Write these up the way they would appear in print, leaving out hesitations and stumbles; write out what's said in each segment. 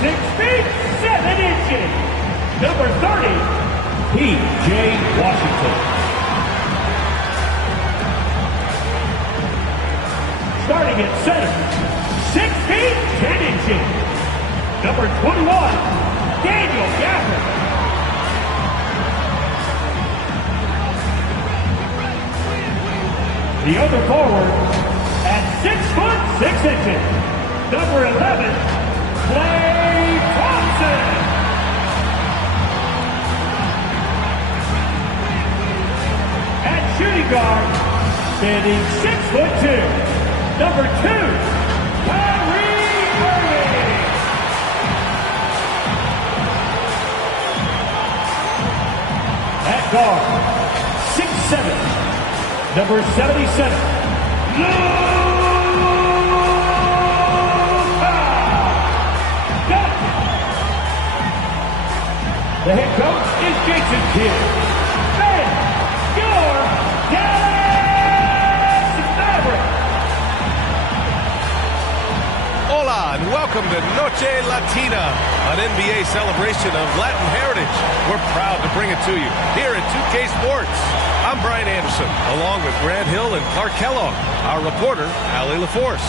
6 feet 7 inches. Number 30, P.J. Washington. Starting at center, 6 feet 10 inches. Number 21, Daniel Gafford. The other forward at 6 foot 6 inches. Number 11, Klay Thompson. At shooting guard, standing 6 foot 2. Number 2, Kyrie Irving. At guard, 6'7", number 77, the head coach is Jason Kidd. And your Dallas Maverick. Hola and welcome to Noche Latina, an NBA celebration of Latin heritage. We're proud to bring it to you here at 2K Sports. I'm Brian Anderson, along with Grant Hill and Clark Kellogg, our reporter, Allie LaForce.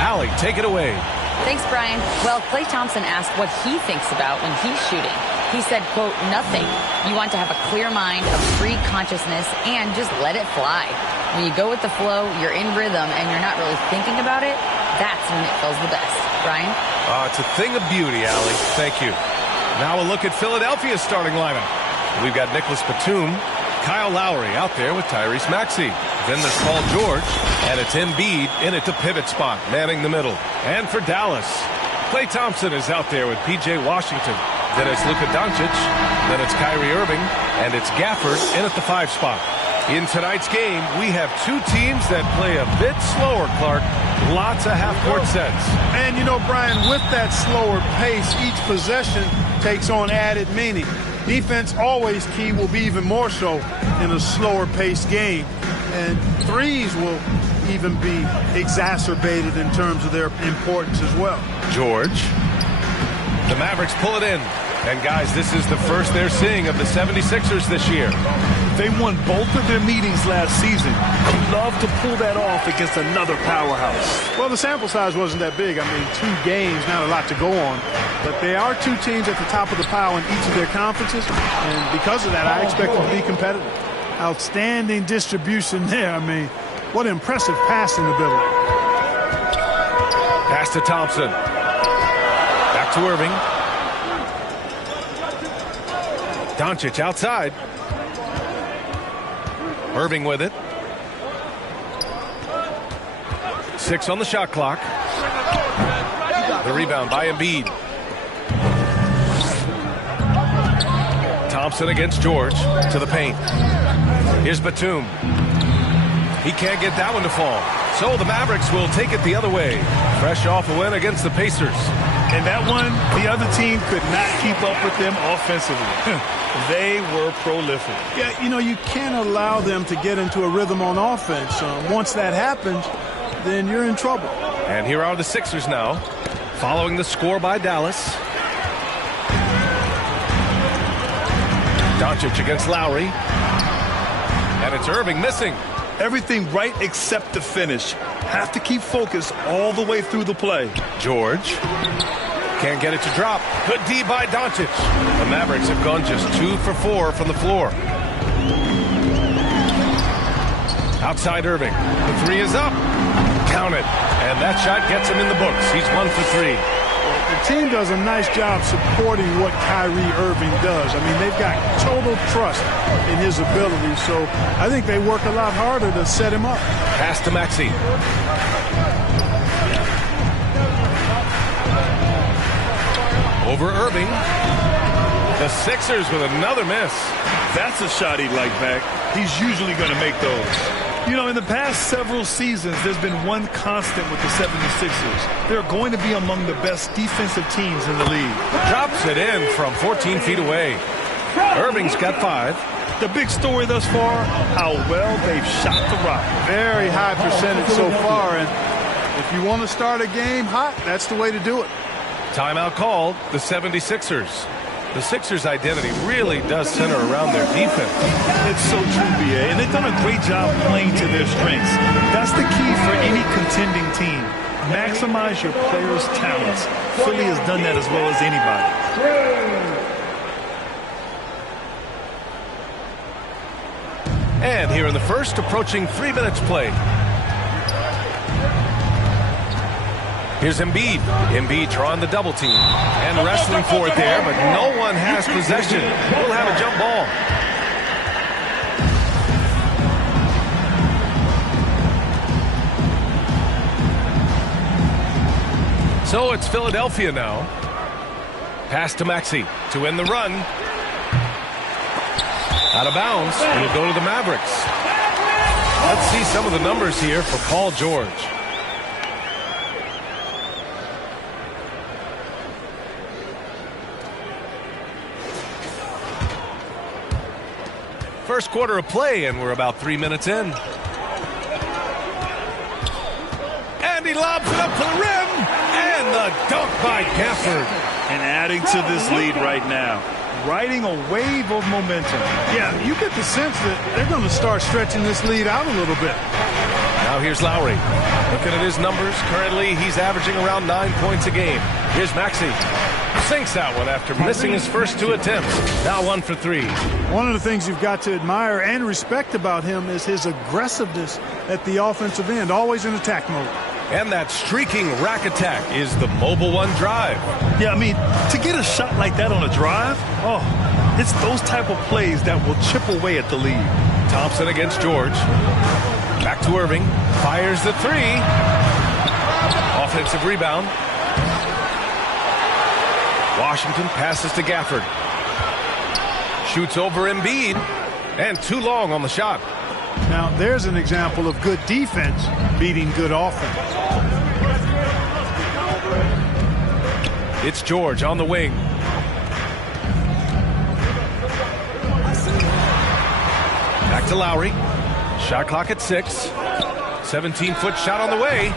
Allie, take it away. Thanks, Brian. Well, Klay Thompson asked what he thinks about when he's shooting. He said, quote, nothing. You want to have a clear mind, a free consciousness, and just let it fly. When you go with the flow, you're in rhythm, and you're not really thinking about it, that's when it feels the best. Brian? It's a thing of beauty, Allie. Thank you. Now a look at Philadelphia's starting lineup. We've got Nicholas Batum, Kyle Lowry out there with Tyrese Maxey. Then there's Paul George, and it's Embiid in at the pivot spot, manning the middle. And for Dallas, Klay Thompson is out there with P.J. Washington. Then it's Luka Doncic, then it's Kyrie Irving, and it's Gafford in at the 5 spot. In tonight's game, we have 2 teams that play a bit slower, Clark. Lots of half-court sets. And, you know, Brian, with that slower pace, each possession takes on added meaning. Defense always key, will be even more so in a slower-paced game. And threes will even be exacerbated in terms of their importance as well. George. The Mavericks pull it in. And, guys, this is the first they're seeing of the 76ers this year. They won both of their meetings last season. They'd love to pull that off against another powerhouse. Well, the sample size wasn't that big. I mean, 2 games, not a lot to go on. But they are 2 teams at the top of the pile in each of their conferences. And because of that, I expect them to be competitive. Outstanding distribution there. I mean, what impressive passing ability. Pass to Thompson. Back to Irving. Doncic outside. Irving with it. 6 on the shot clock. The rebound by Embiid. Thompson against George to the paint. Here's Batum. He can't get that one to fall. So the Mavericks will take it the other way. Fresh off a win against the Pacers. And that one, the other team could not keep up with them offensively. They were prolific. Yeah, you know, you can't allow them to get into a rhythm on offense. Once that happens, then you're in trouble. And here are the Sixers now, following the score by Dallas. Doncic against Lowry. And it's Irving missing. Everything right except the finish. Have to keep focused all the way through the play. George. Can't get it to drop. Good D by Doncic. The Mavericks have gone just 2 for 4 from the floor. Outside Irving. The 3 is up. Count it. And that shot gets him in the books. He's 1 for 3. The team does a nice job supporting what Kyrie Irving does. I mean, they've got total trust in his ability, so I think they work a lot harder to set him up. Pass to Maxey. Over Irving. The Sixers with another miss. That's a shot he'd like back. He's usually going to make those. You know, in the past several seasons, there's been one constant with the 76ers. They're going to be among the best defensive teams in the league. Drops it in from 14 feet away. Irving's got 5. The big story thus far, how well they've shot the rock. Very high percentage so far, and if you want to start a game hot, that's the way to do it. Timeout called, the 76ers. The Sixers' identity really does center around their defense. It's so true, B.A., and they've done a great job playing to their strengths. That's the key for any contending team. Maximize your players' talents. Philly has done that as well as anybody. And here in the first, approaching 3 minutes played. Here's Embiid. Embiid drawing the double team and wrestling for it there, but no one has possession. We'll have a jump ball. So it's Philadelphia now. Pass to Maxey to end the run. Out of bounds. It'll go to the Mavericks. Let's see some of the numbers here for Paul George. First quarter of play, and we're about 3 minutes in. And he lobs it up to the rim. And the dunk by Gafford. And adding to this lead right now. Riding a wave of momentum. Yeah, you get the sense that they're going to start stretching this lead out a little bit. Now here's Lowry. Looking at his numbers, currently he's averaging around 9 points a game. Here's Maxey. Sinks that one after missing his first 2 attempts. Now 1 for 3. One of the things you've got to admire and respect about him is his aggressiveness at the offensive end, always in attack mode. And that streaking rack attack is the Mobile One drive. Yeah, I mean, to get a shot like that on a drive, it's those type of plays that will chip away at the lead. Thompson against George. Back to Irving. Fires the 3. Offensive rebound. Washington passes to Gafford. Shoots over Embiid. And too long on the shot. Now, there's an example of good defense beating good offense. It's George on the wing. Back to Lowry. Shot clock at 6. 17-foot shot on the way.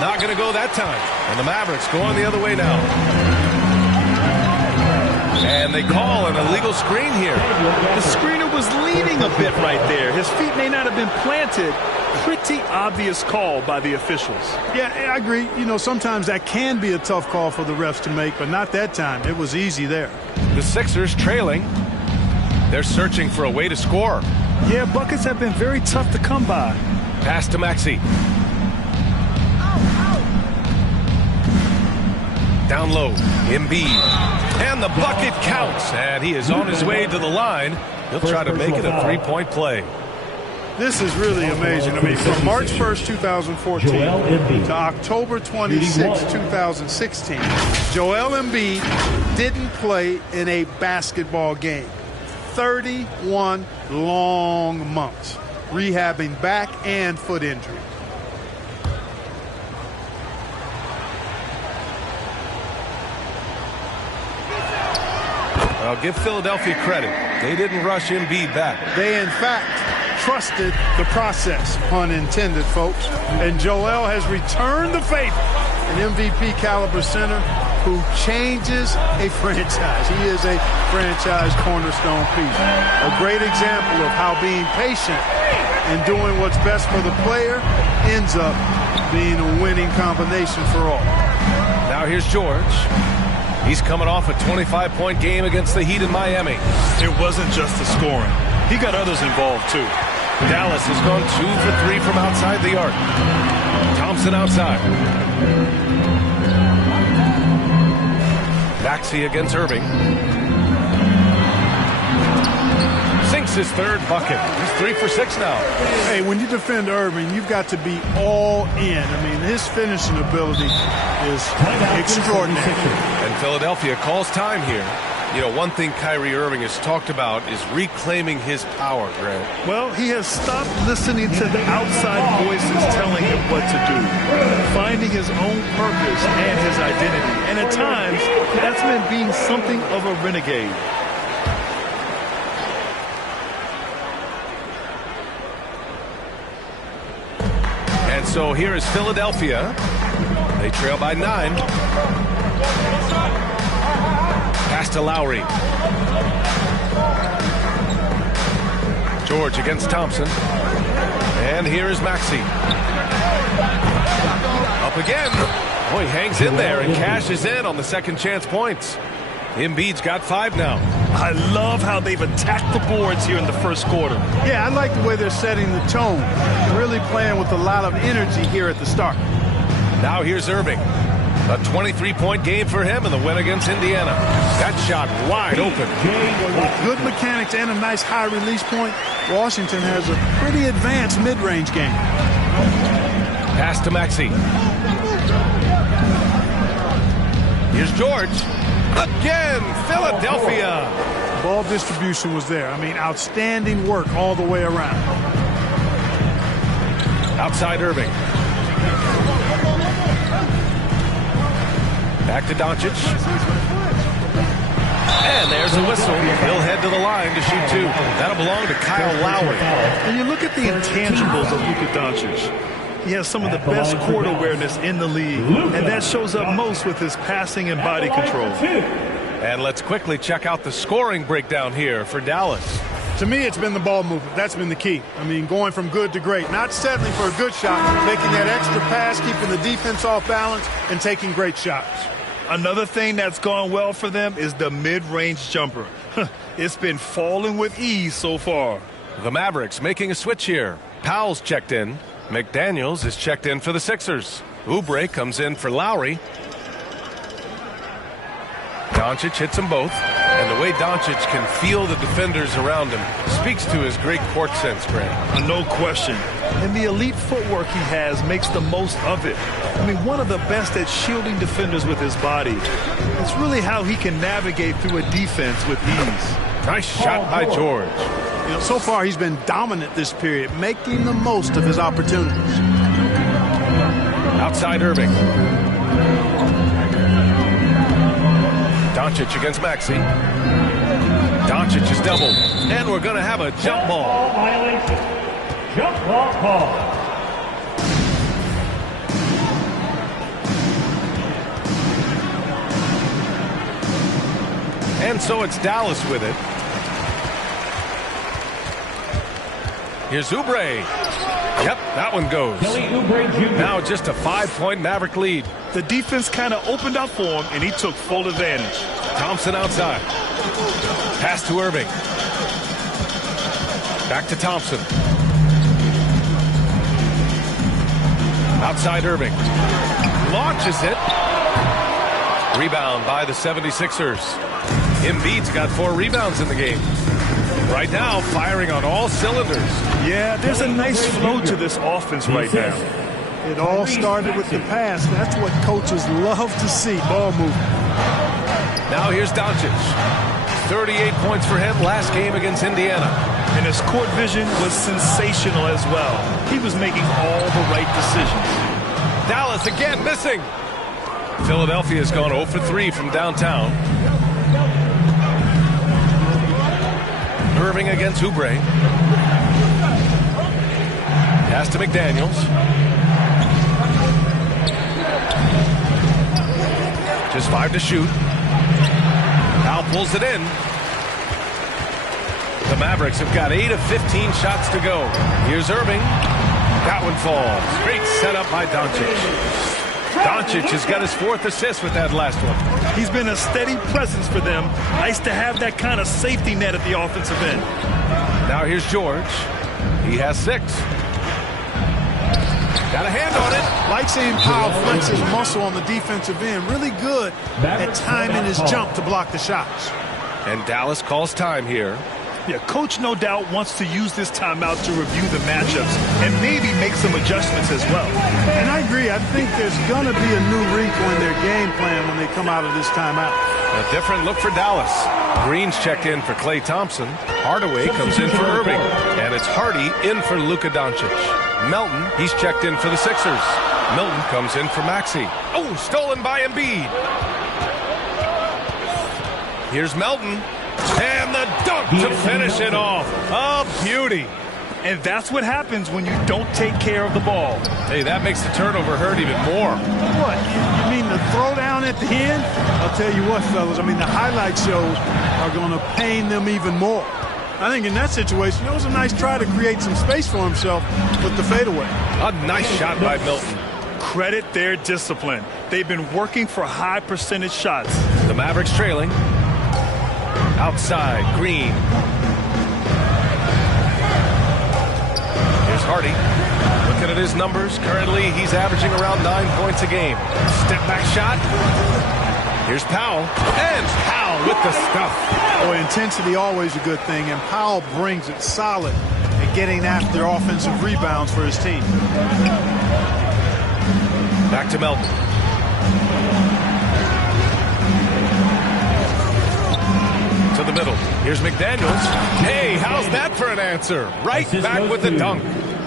Not going to go that time. And the Mavericks going the other way now. And they call an illegal screen here. The screener was leaning a bit right there. His feet may not have been planted. Pretty obvious call by the officials. Yeah, I agree. You know, sometimes that can be a tough call for the refs to make, but not that time. It was easy there. The Sixers trailing. They're searching for a way to score. Yeah, buckets have been very tough to come by. Pass to Maxey. Down low, Embiid. And the bucket counts. And he is on his way to the line. He'll try to make it a 3-point play. This is really amazing. I mean, from March 1st, 2014 to October 26, 2016, Joel Embiid didn't play in a basketball game. 31 long months, rehabbing back and foot injury. I'll give Philadelphia credit. They didn't rush Embiid back. They, in fact, trusted the process, pun intended, folks. And Joel has returned the favor. An MVP caliber center who changes a franchise. He is a franchise cornerstone piece. A great example of how being patient and doing what's best for the player ends up being a winning combination for all. Now here's George. He's coming off a 25-point game against the Heat in Miami. It wasn't just the scoring. He got others involved, too. Dallas has gone 2 for 3 from outside the arc. Thompson outside. Maxey against Irving. Sinks his 3rd bucket. He's 3 for 6 now. Hey, when you defend Irving, you've got to be all in. I mean, his finishing ability is extraordinary. And Philadelphia calls time here. You know, one thing Kyrie Irving has talked about is reclaiming his power, Grant. Well, he has stopped listening to the outside voices telling him what to do, finding his own purpose and his identity. And at times, that's meant being something of a renegade. And so here is Philadelphia. They trail by 9. Pass to Lowry. George against Thompson. And here is Maxey. Up again. Oh, he hangs in there and cashes in on the second chance points. Embiid's got 5 now. I love how they've attacked the boards here in the first quarter. Yeah, I like the way they're setting the tone. Really playing with a lot of energy here at the start. Now here's Irving. A 23-point game for him in the win against Indiana. That shot wide open. With good mechanics and a nice high release point, Washington has a pretty advanced mid-range game. Pass to Maxey. Here's George. Again, Philadelphia. Ball distribution was there. I mean, outstanding work all the way around. Outside Irving. Back to Doncic. And there's a whistle. He'll head to the line to shoot 2. That'll belong to Kyle Lowry. And you look at the intangibles of Luka Doncic. He has some of the best court awareness in the league, and that shows up most with his passing and body control. And let's quickly check out the scoring breakdown here for Dallas. To me, it's been the ball movement. That's been the key. I mean, going from good to great. Not settling for a good shot, making that extra pass, keeping the defense off balance, and taking great shots. Another thing that's gone well for them is the mid-range jumper. It's been falling with ease so far. The Mavericks making a switch here. Powell's checked in. McDaniels is checked in for the Sixers. Oubre comes in for Lowry. Doncic hits them both. And the way Doncic can feel the defenders around him speaks to his great court sense, Grant. No question. And the elite footwork he has makes the most of it. I mean, one of the best at shielding defenders with his body. It's really how he can navigate through a defense with ease. Nice shot by George. You know, so far he's been dominant this period, making the most of his opportunities. Outside Irving. Doncic against Maxey. Doncic is doubled. And we're going to have a jump ball. Violation. Jump ball call. And so it's Dallas with it. Here's Oubre. Yep, that one goes. Kelly Oubre Jr. Now just a 5-point Maverick lead. The defense kind of opened up for him, and he took full advantage. Thompson outside. Pass to Irving. Back to Thompson. Outside Irving. Launches it. Rebound by the 76ers. Embiid's got 4 rebounds in the game. Right now, firing on all cylinders. Yeah, there's a nice flow to this offense right now. It all started with the pass. That's what coaches love to see, ball movement. Now here's Doncic. 38 points for him last game against Indiana. And his court vision was sensational as well. He was making all the right decisions. Dallas again missing. Philadelphia's gone 0 for 3 from downtown. Irving against Oubre. Pass to McDaniels. Just 5 to shoot. Now pulls it in. The Mavericks have got 8 of 15 shots to go. Here's Irving. That one falls. Great setup by Doncic. Doncic has got his 4th assist with that last one. He's been a steady presence for them. Nice to have that kind of safety net at the offensive end. Now here's George. He has 6. Got a hand on it. Like seeing Powell flex his muscle on the defensive end. Really good at timing his jump to block the shots. And Dallas calls time here. Yeah, coach no doubt wants to use this timeout to review the matchups and maybe make some adjustments as well. And I agree. I think there's going to be a new wrinkle in their game plan when they come out of this timeout. A different look for Dallas. Green's checked in for Klay Thompson. Hardaway comes in for Irving. And it's Hardy in for Luka Doncic. Melton, he's checked in for the Sixers. Milton comes in for Maxey. Oh, stolen by Embiid. Here's Melton. And the dunk to finish it off. A beauty. And that's what happens when you don't take care of the ball. Hey, that makes the turnover hurt even more. What? You mean the throwdown at the end? I'll tell you what, fellas. I mean, the highlight shows are going to pain them even more. I think in that situation, it was a nice try to create some space for himself with the fadeaway. A nice shot by Milton. Credit their discipline. They've been working for high percentage shots. The Mavericks trailing. Outside, Green. Here's Hardy. Looking at his numbers, currently he's averaging around 9 points a game. Step back shot. Here's Powell. And Powell with the stuff. Boy, intensity always a good thing, and Powell brings it solid at getting after offensive rebounds for his team. Back to Melton. To the middle. Here's McDaniels. Hey, how's that for an answer? Right back with the dunk.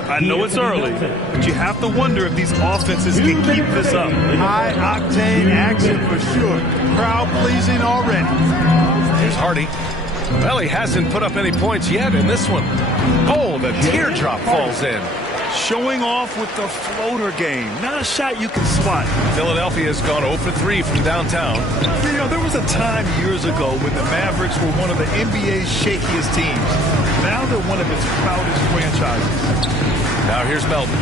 I know it's early, but you have to wonder if these offenses can keep this up. High-octane action for sure. Crowd-pleasing already. Here's Hardy. Well, he hasn't put up any points yet in this one. Oh, the teardrop falls in. Showing off with the floater game. Not a shot you can spot. Philadelphia's gone 0 for 3 from downtown. You know, there was a time years ago when the Mavericks were one of the NBA's shakiest teams. Now they're one of its proudest franchises. Now here's Melton.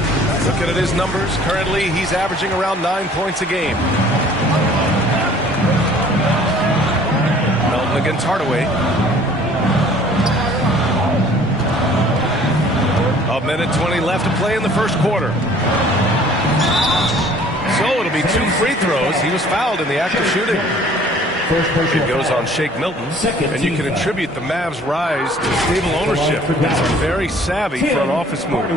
Looking at his numbers, currently he's averaging around 9 points a game. Melton against Hardaway. A minute 20 left to play in the first quarter. So it'll be 2 free throws. He was fouled in the act of shooting. It goes on Shake Milton, and you can attribute the Mavs' rise to stable ownership. It's a very savvy front office move.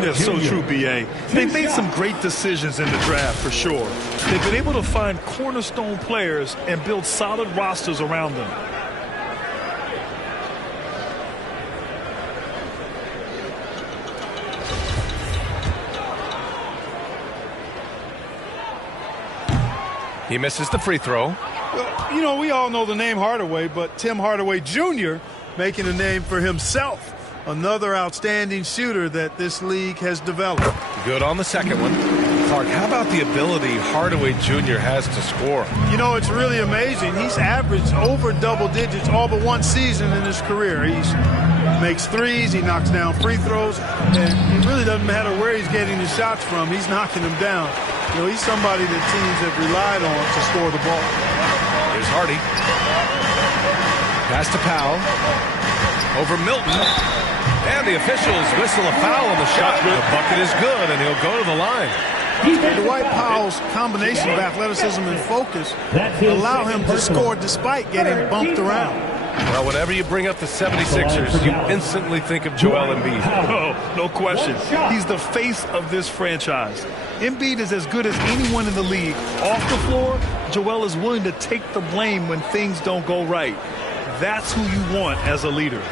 That's so true, B.A. They've made some great decisions in the draft, for sure. They've been able to find cornerstone players and build solid rosters around them. He misses the free throw. Well, you know, we all know the name Hardaway, but Tim Hardaway Jr. making a name for himself. Another outstanding shooter that this league has developed. Good on the second one. Clark, how about the ability Hardaway Jr. has to score? You know, it's really amazing. He's averaged over double digits all but one season in his career. He makes threes, he knocks down free throws, and it really doesn't matter where he's getting his shots from. He's knocking them down. You know, he's somebody that teams have relied on to score the ball. Here's Hardy. Pass to Powell. Over Milton. And the officials whistle a foul on the shot. The bucket is good, and he'll go to the line. Dwight Powell's combination of athleticism and focus allow him to score despite getting bumped around. Well, whenever you bring up the 76ers, you instantly think of Joel Embiid. Oh, no question. He's the face of this franchise. Embiid is as good as anyone in the league. Off the floor, Joel is willing to take the blame when things don't go right. That's who you want as a leader.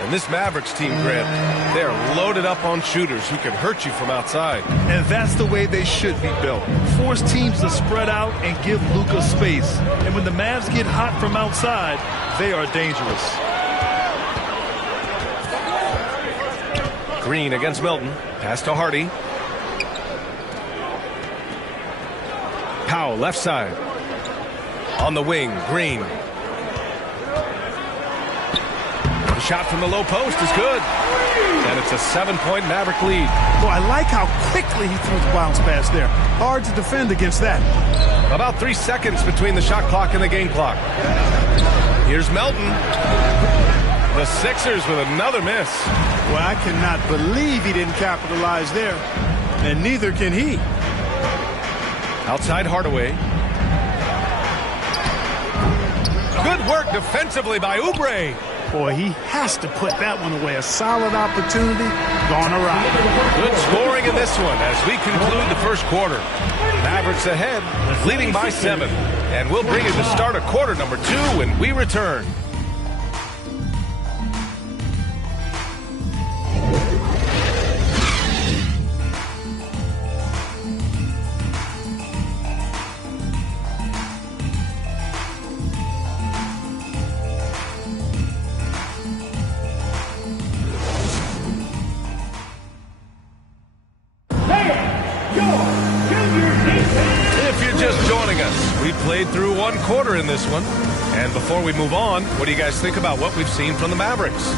And this Mavericks team, Grant, they're loaded up on shooters who can hurt you from outside. And that's the way they should be built. Force teams to spread out and give Luka space. And when the Mavs get hot from outside, they are dangerous. Green against Milton. Pass to Hardy. Powell, left side. On the wing, Green. The shot from the low post is good. And it's a 7-point Maverick lead. Well, I like how quickly he threw the bounce pass there. Hard to defend against that. About 3 seconds between the shot clock and the game clock. Here's Melton. The Sixers with another miss. Well, I cannot believe he didn't capitalize there. And neither can he. Outside Hardaway. Good work defensively by Oubre. Boy, he has to put that one away. A solid opportunity gone awry. Good scoring in this one as we conclude the first quarter. Mavericks ahead, leading by 7. And we'll bring you the start of quarter number 2 when we return. your junior defense. If you're just joining us, we played through one quarter in this one. And before we move on, what do you guys think about what we've seen from the Mavericks?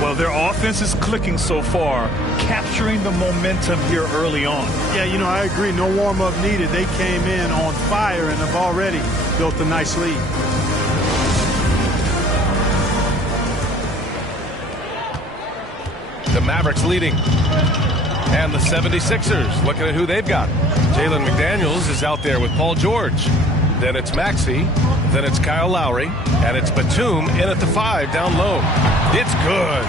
Well, their offense is clicking so far, capturing the momentum here early on. Yeah, you know, I agree. No warm-up needed. They came in on fire and have already built a nice lead. The Mavericks leading. And the 76ers, looking at who they've got. Jalen McDaniels is out there with Paul George. Then it's Maxey. Then it's Kyle Lowry. And it's Batum in at the 5 down low. It's good.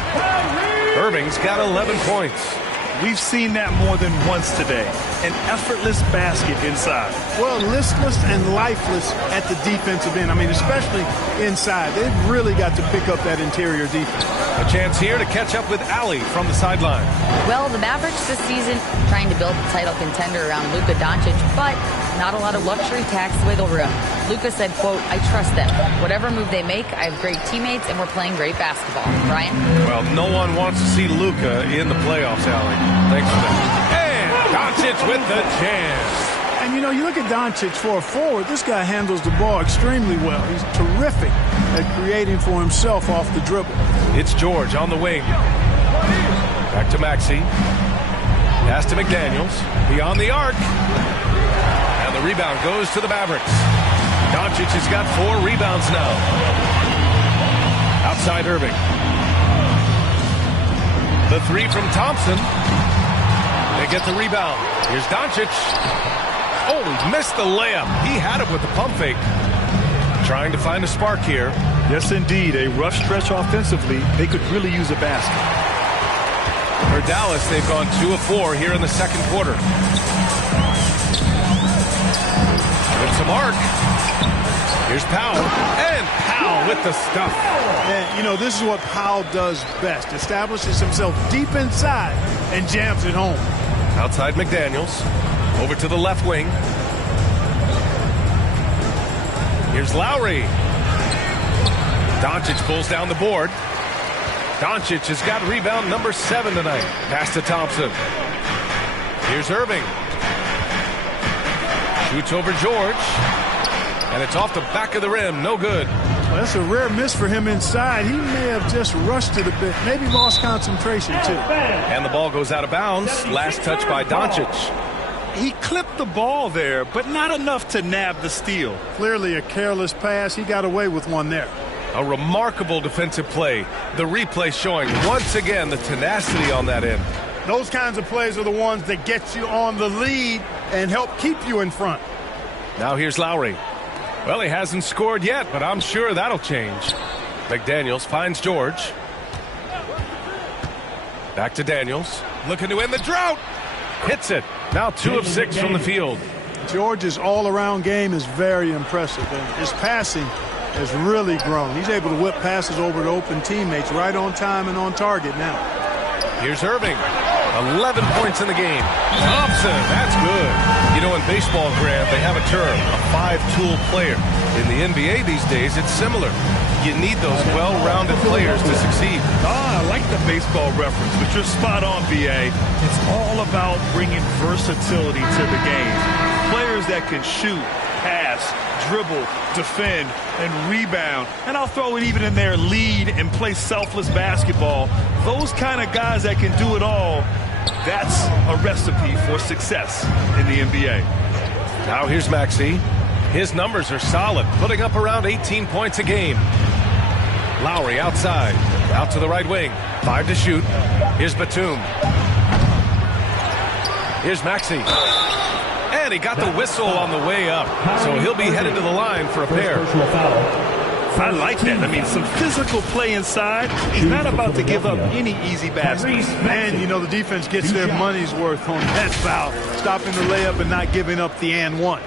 Irving's got 11 points. We've seen that more than once today. An effortless basket inside. Well, listless and lifeless at the defensive end. I mean, especially inside. They've really got to pick up that interior defense. A chance here to catch up with Allie from the sideline. Well, the Mavericks this season trying to build a title contender around Luka Doncic, but not a lot of luxury tax wiggle room. Luka said, quote, "I trust them. Whatever move they make, I have great teammates and we're playing great basketball." Brian? Well, no one wants to see Luka in the playoffs, Allie. Thanks for that. And Doncic with the chance. And, you know, you look at Doncic for a forward, this guy handles the ball extremely well. He's terrific at creating for himself off the dribble. It's George on the wing. Back to Maxey. Pass to McDaniels. Beyond the arc. And the rebound goes to the Mavericks. Doncic has got 4 rebounds now. Outside Irving. The 3 from Thompson. They get the rebound. Here's Doncic. Oh, he missed the layup. He had it with the pump fake. Trying to find a spark here. Yes, indeed. A rough stretch offensively. They could really use a basket. For Dallas, they've gone 2 of 4 here in the second quarter. It's a mark. Here's Powell. And Powell with the stuff. And, you know, this is what Powell does best. Establishes himself deep inside and jams it home. Outside McDaniels. Over to the left wing. Here's Lowry. Doncic pulls down the board. Doncic has got rebound number 7 tonight. Pass to Thompson. Here's Irving. Shoots over George. And it's off the back of the rim. No good. Well, that's a rare miss for him inside. He may have just rushed it a bit. Maybe lost concentration, too. And the ball goes out of bounds. Last touch by Doncic. He clipped the ball there, but not enough to nab the steal. Clearly a careless pass. He got away with one there. A remarkable defensive play. The replay showing once again the tenacity on that end. Those kinds of plays are the ones that get you on the lead and help keep you in front. Now here's Lowry. Well, he hasn't scored yet, but I'm sure that'll change. McDaniels finds George. Back to Daniels. Looking to end the drought. Hits it. Now 2 of 6 from the field. George's all-around game is very impressive, and his passing has really grown. He's able to whip passes over to open teammates right on time and on target now. Here's Irving. 11 points in the game. Thompson, that's good. You know, in baseball, Grant, they have a term, a 5-tool player. In the NBA these days, it's similar. You need those well-rounded players to succeed. I like the baseball reference, but you're spot on, BA. It's all about bringing versatility to the game. Players that can shoot, pass, dribble, defend, and rebound. And I'll throw it even in there, lead and play selfless basketball. Those kind of guys that can do it all, that's a recipe for success in the NBA. Now here's Maxey. His numbers are solid, putting up around 18 points a game. Lowry outside, out to the right wing. 5 to shoot. Here's Batum. Here's Maxey. And he got the whistle on the way up. So he'll be headed to the line for a pair. I like that. I mean, some physical play inside. He's not about to give up any easy baskets. And, you know, the defense gets their money's worth on that foul. Stopping the layup and not giving up the and one.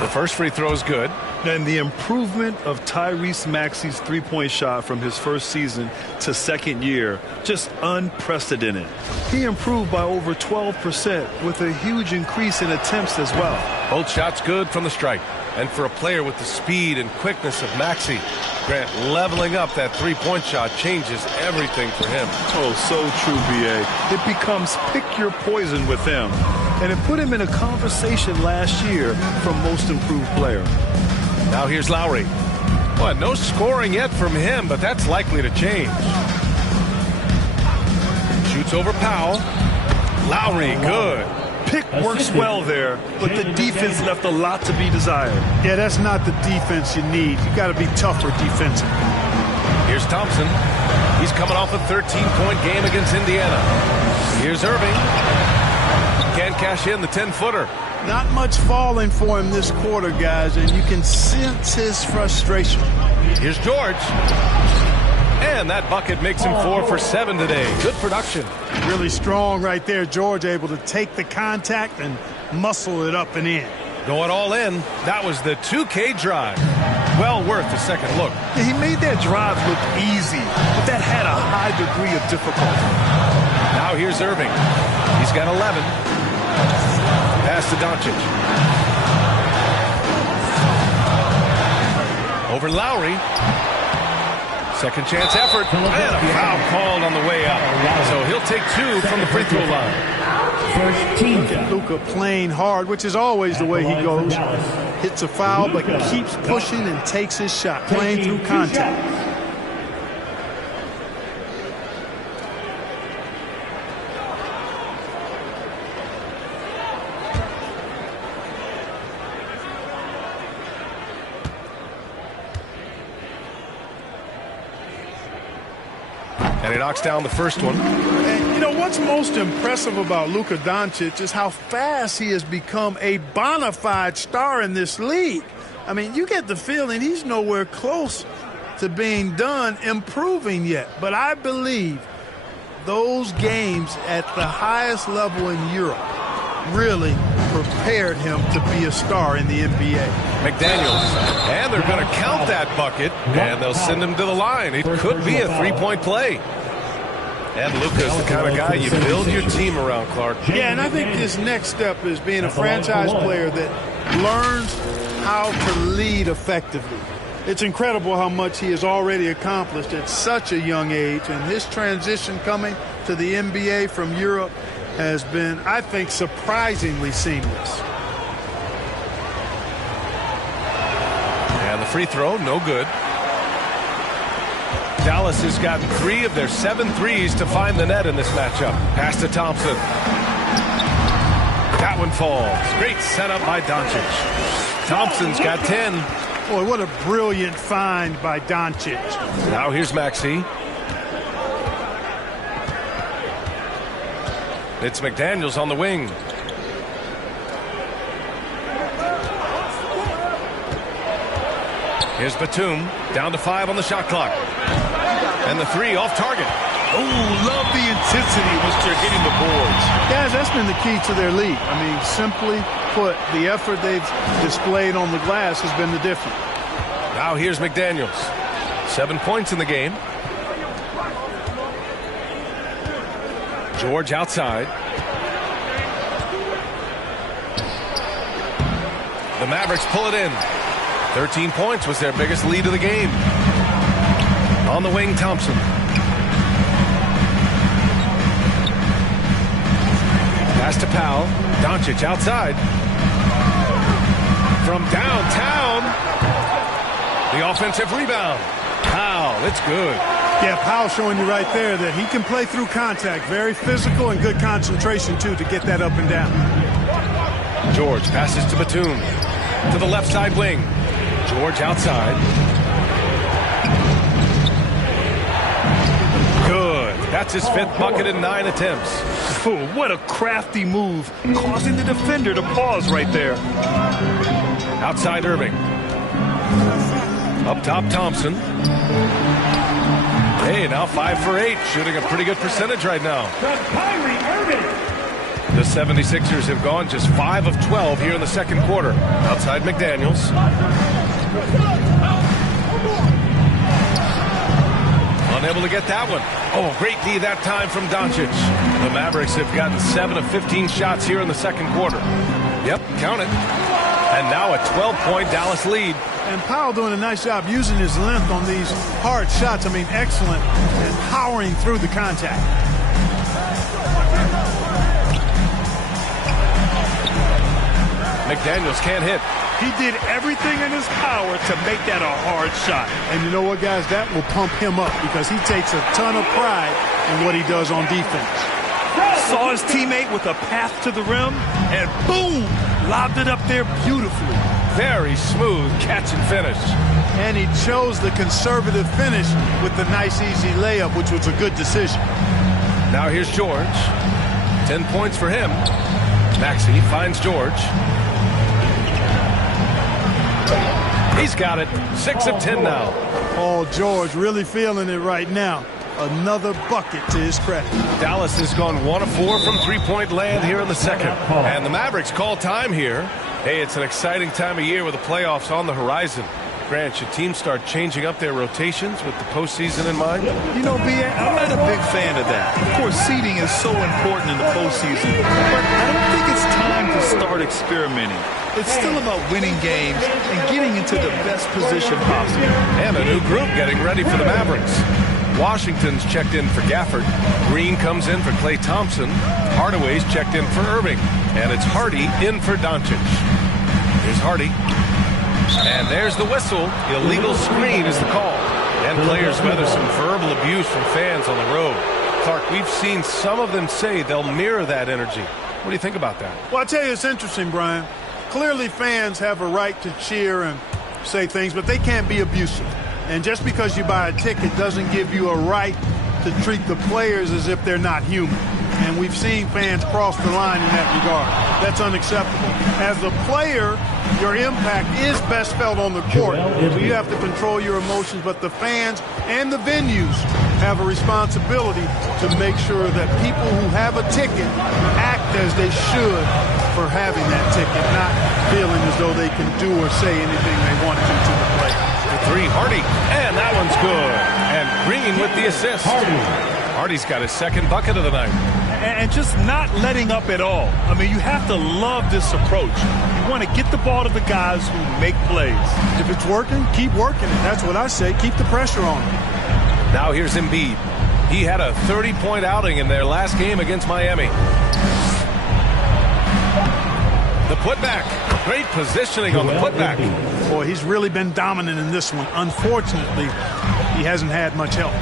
The First free throw is good. And the improvement of Tyrese Maxey's three-point shot from his first season to second year, just unprecedented. He improved by over 12% with a huge increase in attempts as well. Both shots good from the stripe. And for a player with the speed and quickness of Maxey, Grant, leveling up that three-point shot changes everything for him. Oh, so true, B.A. It becomes pick your poison with him. And it put him in a conversation last year for most improved player. Now here's Lowry. Well, no scoring yet from him, but that's likely to change. Shoots over Powell. Lowry, good. Pick works well there, but the defense left a lot to be desired. Yeah, that's not the defense you need. You got to be tougher defensively. Here's Thompson. He's coming off a 13-point game against Indiana. Here's Irving. Can't cash in the 10-footer. Not much falling for him this quarter, guys, and you can sense his frustration. Here's George. And that bucket makes him 4 for 7 today. Good production. Really strong right there. George able to take the contact and muscle it up and in. Going all in. That was the 2K drive. Well worth a second look. Yeah, he made that drive look easy, but that had a high degree of difficulty. Now here's Irving. He's got 11. Pass to Doncic. Over Lowry. Second chance effort. And a foul called on the way up. So he'll take 2 from the free throw line. First team. Luka playing hard, which is always the way he goes. Hits a foul, but keeps pushing and takes his shot, playing through contact. And he knocks down the first one. And, you know, what's most impressive about Luka Doncic is how fast he has become a bona fide star in this league. I mean, you get the feeling he's nowhere close to being done improving yet. But I believe those games at the highest level in Europe really prepared him to be a star in the NBA. McDaniels. And they're going to count that bucket. And they'll send him to the line. It could be a three-point play. And Luka's the kind of guy you build your team around, Clark. Yeah, and I think his next step is being a franchise player that learns how to lead effectively. It's incredible how much he has already accomplished at such a young age, and his transition coming to the NBA from Europe has been, I think, surprisingly seamless. And the free throw, no good. Dallas has gotten 3 of their 7 threes to find the net in this matchup. Pass to Thompson. That one falls. Great setup by Doncic. Thompson's got 10. Boy, what a brilliant find by Doncic. Now here's Maxey. It's McDaniels on the wing. Here's Batum. Down to 5 on the shot clock. And the 3 off target. Oh, love the intensity once they're hitting the boards. Guys, that's been the key to their lead. I mean, simply put, the effort they've displayed on the glass has been the difference. Now here's McDaniels. 7 points in the game. George outside. The Mavericks pull it in. 13 points was their biggest lead of the game. On the wing, Thompson. Pass to Powell. Doncic outside. From downtown. The offensive rebound. Powell, it's good. Yeah, Powell showing you right there that he can play through contact. Very physical and good concentration, too, to get that up and down. George passes to Batum. To the left side wing. George outside. Good. That's his 5th bucket in 9 attempts. Oh, what a crafty move, causing the defender to pause right there. Outside Irving. Up top Thompson. Hey, now 5 for 8, shooting a pretty good percentage right now. From Kyrie Irving. The 76ers have gone just 5 of 12 here in the second quarter. Outside McDaniels. Unable to get that one. Oh, great D that time from Doncic. The Mavericks have gotten 7 of 15 shots here in the second quarter. Yep, count it. And now a 12-point Dallas lead. And Powell doing a nice job using his length on these hard shots. I mean, excellent, and powering through the contact. McDaniels can't hit. He did everything in his power to make that a hard shot. And you know what, guys? That will pump him up because he takes a ton of pride in what he does on defense. Saw his teammate with a path to the rim, and boom, lobbed it up there beautifully. Very smooth catch and finish. And he chose the conservative finish with the nice, easy layup, which was a good decision. Now here's George. 10 points for him. Maxey finds George. He's got it. 6 of 10 now. Oh, George really feeling it right now. Another bucket to his credit. Dallas has gone 1 of 4 from three-point land here in the second. And the Mavericks call time here. Hey, it's an exciting time of year with the playoffs on the horizon. Grant, should teams start changing up their rotations with the postseason in mind? You know, B.A., I'm not a big fan of that. Of course, seeding is so important in the postseason, but I don't think it's time to start experimenting. It's still about winning games and getting into the best position possible. And a new group getting ready for the Mavericks. Washington's checked in for Gafford. Green comes in for Klay Thompson. Hardaway's checked in for Irving. And it's Hardy in for Doncic. Here's Hardy. And there's the whistle. Illegal screen is the call. And players weather some verbal abuse from fans on the road. Clark, we've seen some of them say they'll mirror that energy. What do you think about that? Well, I tell you, it's interesting, Brian. Clearly fans have a right to cheer and say things, but they can't be abusive. And just because you buy a ticket doesn't give you a right to treat the players as if they're not human. And we've seen fans cross the line in that regard. That's unacceptable. As a player, your impact is best felt on the court. So you have to control your emotions, but the fans and the venues have a responsibility to make sure that people who have a ticket act as they should for having that ticket, not feeling as though they can do or say anything they want to the players. The three, Hardy, and that one's good. And Green with the assist. Hardy's got his second bucket of the night. And just not letting up at all. I mean, you have to love this approach. You want to get the ball to the guys who make plays. If it's working, keep working it. That's what I say. Keep the pressure on him. Now here's Embiid. He had a 30-point outing in their last game against Miami. The putback. Great positioning on the putback. Boy, he's really been dominant in this one. Unfortunately, he hasn't had much help.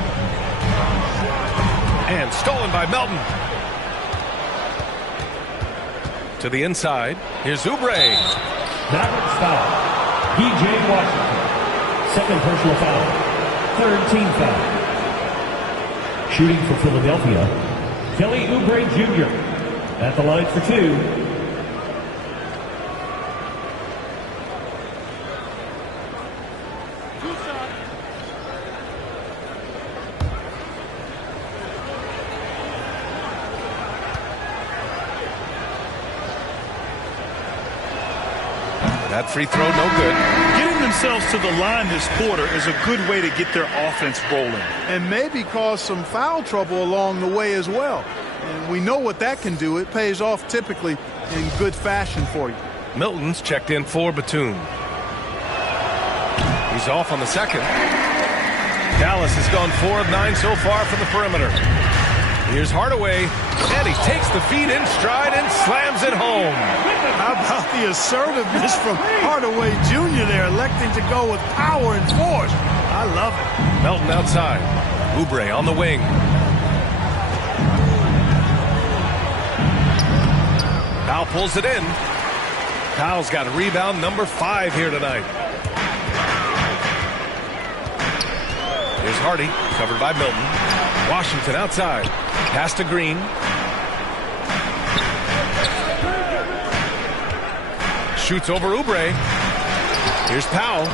And stolen by Melton. To the inside. Here's Oubre. Maverick foul. P.J. Washington. Second personal foul. Third team foul. Shooting for Philadelphia, Kelly Oubre Jr. at the line for two. That free throw, no good. Getting themselves to the line this quarter is a good way to get their offense rolling. And maybe cause some foul trouble along the way as well. And we know what that can do. It pays off typically in good fashion for you. Milton's checked in for Batum. He's off on the second. Dallas has gone 4 of 9 so far from the perimeter. Here's Hardaway, and he takes the feed in stride and slams it home. How about the assertiveness from Hardaway Jr. there, electing to go with power and force. I love it. Melton outside. Oubre on the wing. Powell pulls it in. Powell's got a rebound number 5 here tonight. Here's Hardy, covered by Milton. Washington outside. Pass to Green. Shoots over Oubre. Here's Powell.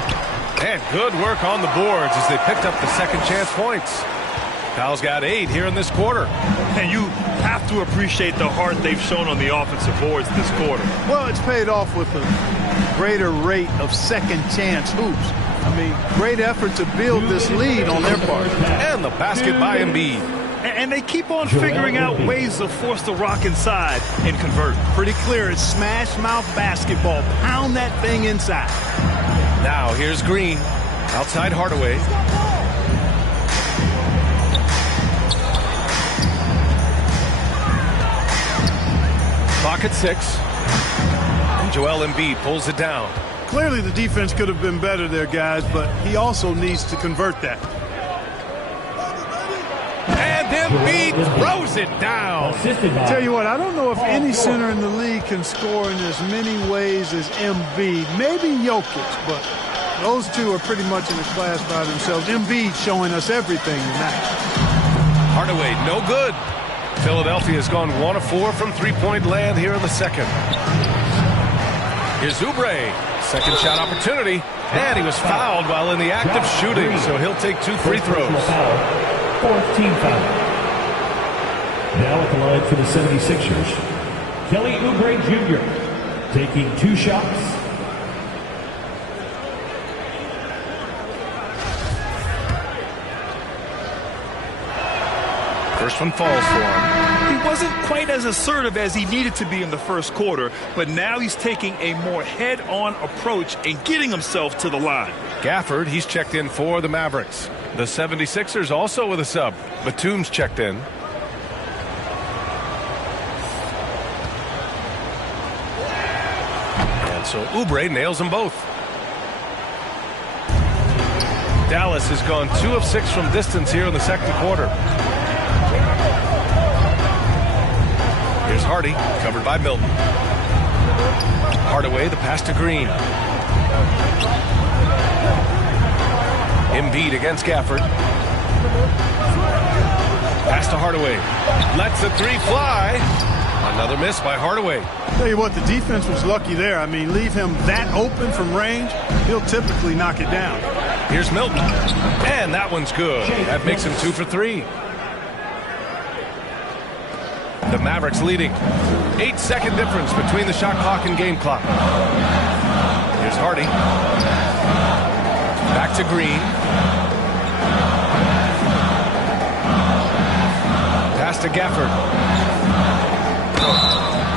And good work on the boards as they picked up the second chance points. Powell's got 8 here in this quarter. And you have to appreciate the heart they've shown on the offensive boards this quarter. Well, it's paid off with a greater rate of second chance hoops. I mean, great effort to build this lead on their part. And the basket by Embiid. And they keep on figuring out ways to force the rock inside and convert. Pretty clear. It's smash mouth basketball. Pound that thing inside. Now here's Green. Outside Hardaway. Clock at 6. And Joel Embiid pulls it down. Clearly the defense could have been better there, guys, but he also needs to convert that. And Embiid throws it down. Tell you what, I don't know if any center in the league can score in as many ways as Embiid. Maybe Jokic, but those two are pretty much in a class by themselves. Embiid showing us everything tonight. Hardaway, no good. Philadelphia's gone 1 of 4 from three-point land here in the second. Here's Oubre. Second shot opportunity. And he was fouled while in the act of shooting, so he'll take 2 free throws. Fourth team foul. Now at the line for the 76ers, Kelly Oubre Jr. taking 2 shots. First one falls for him. He wasn't quite as assertive as he needed to be in the first quarter, but now he's taking a more head-on approach and getting himself to the line. Gafford, he's checked in for the Mavericks. The 76ers also with a sub. Batum's checked in. And so Oubre nails them both. Dallas has gone 2 of 6 from distance here in the second quarter. Here's Hardy, covered by Milton. Hardaway, the pass to Green. Embiid against Gafford. Pass to Hardaway. Lets the 3 fly. Another miss by Hardaway. Tell you what, the defense was lucky there. I mean, leave him that open from range, he'll typically knock it down. Here's Milton. And that one's good. That makes him 2 for 3. The Mavericks leading. 8-second difference between the shot clock and game clock. Here's Hardy. Back to Green. Pass to Gafford.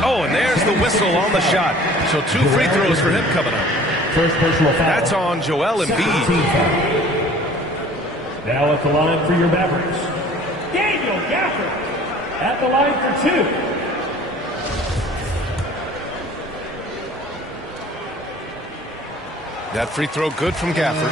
Oh, and there's the whistle on the shot. So 2 free throws for him coming up. First personal foul. That's on Joel Embiid. Now at the line for your Mavericks, Daniel Gafford. At the line for 2. That free throw good from Gafford.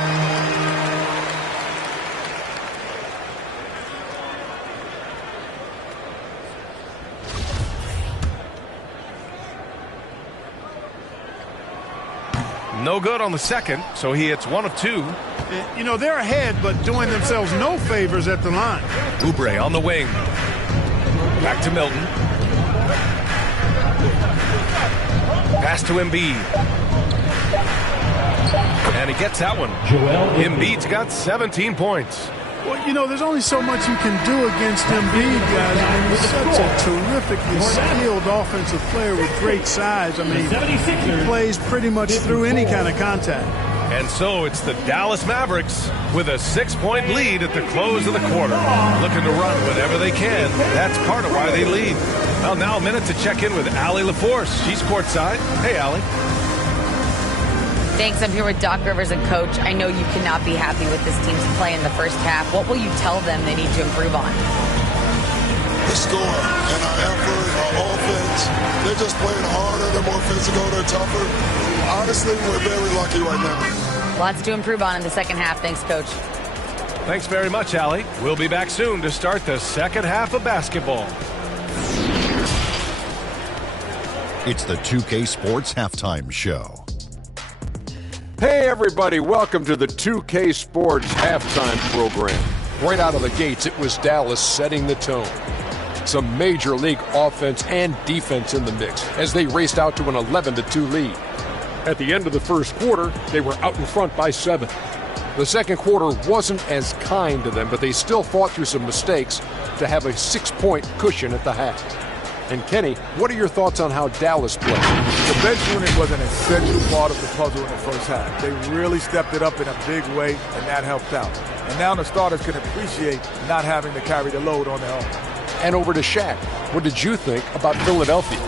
No good on the second, so he hits 1 of 2. You know, they're ahead, but doing themselves no favors at the line. Oubre on the wing. Back to Milton. Pass to Embiid. And he gets that one. Embiid's got 17 points. Well, you know, there's only so much you can do against Embiid, guys. I mean, he's such a terrifically skilled offensive player with great size. I mean, he plays pretty much through any kind of contact. And so it's the Dallas Mavericks with a 6-point lead at the close of the quarter. Looking to run whenever they can. That's part of why they lead. Well, now a minute to check in with Allie LaForce. She's courtside. Hey, Allie. Thanks. I'm here with Doc Rivers and Coach. I know you cannot be happy with this team's play in the first half. What will you tell them they need to improve on? The score and our effort, our offense. They're just playing harder. They're more physical. They're tougher. Honestly, we're very lucky right now. Lots to improve on in the second half. Thanks, Coach. Thanks very much, Allie. We'll be back soon to start the second half of basketball. It's the 2K Sports Halftime Show. Hey everybody, welcome to the 2K Sports Halftime program. Right out of the gates, it was Dallas setting the tone. Some major league offense and defense in the mix as they raced out to an 11-2 lead. At the end of the first quarter, they were out in front by 7. The second quarter wasn't as kind to them, but they still fought through some mistakes to have a 6-point cushion at the half. And Kenny, what are your thoughts on how Dallas played? The bench unit was an essential part of the puzzle in the first half. They really stepped it up in a big way, and that helped out. And now the starters can appreciate not having to carry the load on their own. And over to Shaq. What did you think about Philadelphia?